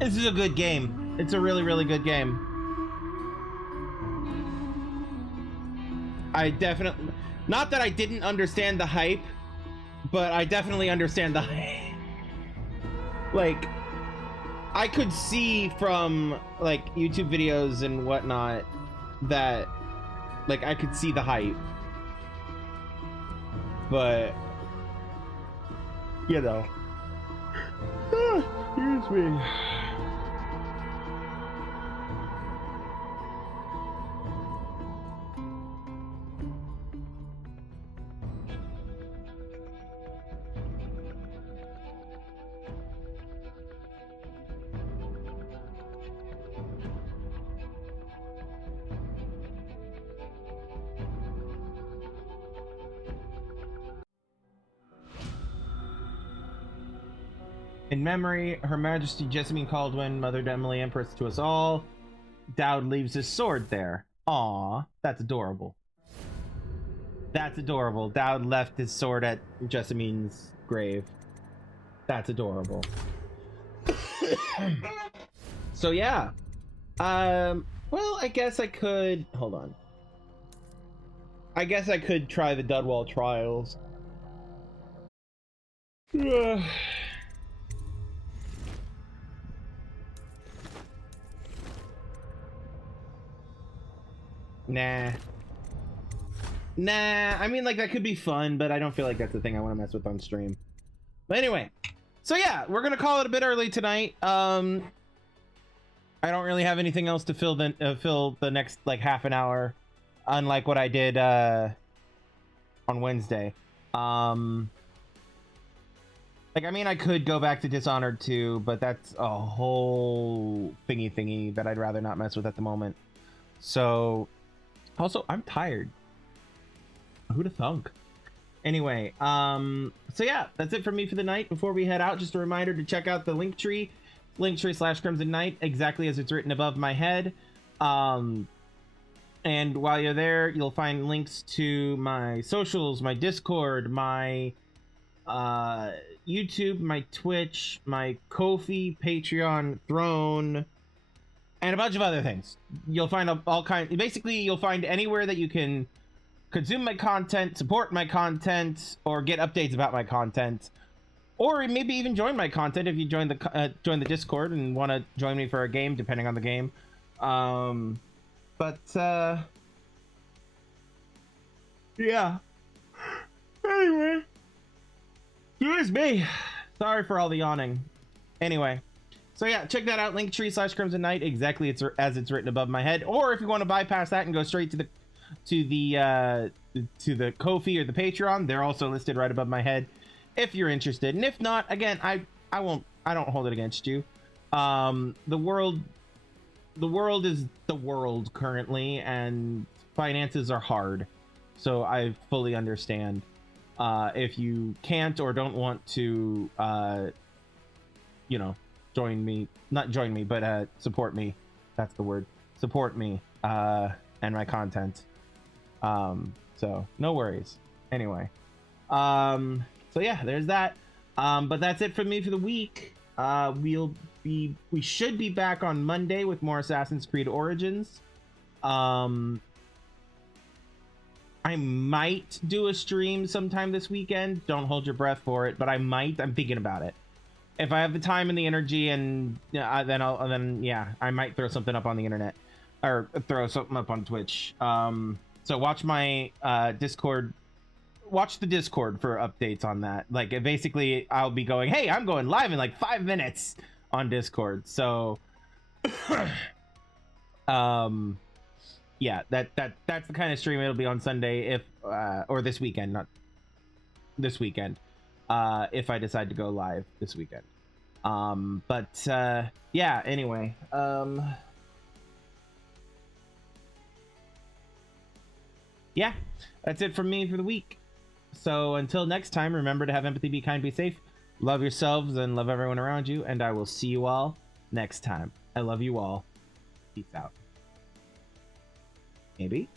This is a good game. It's a really, really good game. I definitely, not that I didn't understand the hype, but I definitely understand the hype. Like, I could see from, like, YouTube videos and whatnot that, like, I could see the hype. But, you know. Excuse me. In memory, Her Majesty Jessamine Caldwin, Mother Emily, Empress to us all. Dowd leaves his sword there. Aw, that's adorable. That's adorable. Dowd left his sword at Jessamine's grave. That's adorable. So yeah. Well, I guess I could... Hold on. I guess I could try the Dudwall trials. Nah. I mean, like, that could be fun, but I don't feel like that's the thing I want to mess with on stream. But anyway, so yeah, we're gonna call it a bit early tonight. I don't really have anything else to fill the next like half an hour, unlike what I did on Wednesday. Like, I mean, I could go back to Dishonored 2, but that's a whole thingy that I'd rather not mess with at the moment. So, also, I'm tired. Who'da thunk? Anyway, so yeah, that's it for me for the night. Before we head out, just a reminder to check out the linktree/Crimson Knight, exactly as it's written above my head. And while you're there, you'll find links to my socials, my Discord, my YouTube, my Twitch, my Ko-fi, Patreon, Throne, and a bunch of other things. You'll find all kinds. Basically, you'll find anywhere that you can consume my content, support my content, or get updates about my content, or maybe even join my content if you join the Discord and want to join me for a game, depending on the game. Yeah. Anyway, here's me. Sorry for all the yawning. Anyway, so yeah, check that out. Linktree/Crimson Knight, exactly as it's written above my head. Or if you want to bypass that and go straight to the Ko-fi or the Patreon, they're also listed right above my head if you're interested. And if not, again, I don't hold it against you. The world is the world currently, and finances are hard, so I fully understand. If you can't or don't want to support me, that's the word, support me and my content. So no worries. Anyway, so yeah, there's that. But that's it for me for the week. We should be back on Monday with more Assassin's Creed Origins. I might do a stream sometime this weekend. Don't hold your breath for it, but I might. I'm thinking about it. If I have the time and the energy, and then I might throw something up on the internet, or throw something up on Twitch. So watch my Discord. Watch the Discord for updates on that. Like, basically, I'll be going, hey, I'm going live in like 5 minutes on Discord. So, yeah, that's the kind of stream it'll be on Sunday, or this weekend, not this weekend, if I decide to go live this weekend. Yeah, anyway, yeah, that's it from me for the week. So until next time, remember to have empathy, be kind, be safe, love yourselves, and love everyone around you, and I will see you all next time. I love you all. Peace out. Maybe?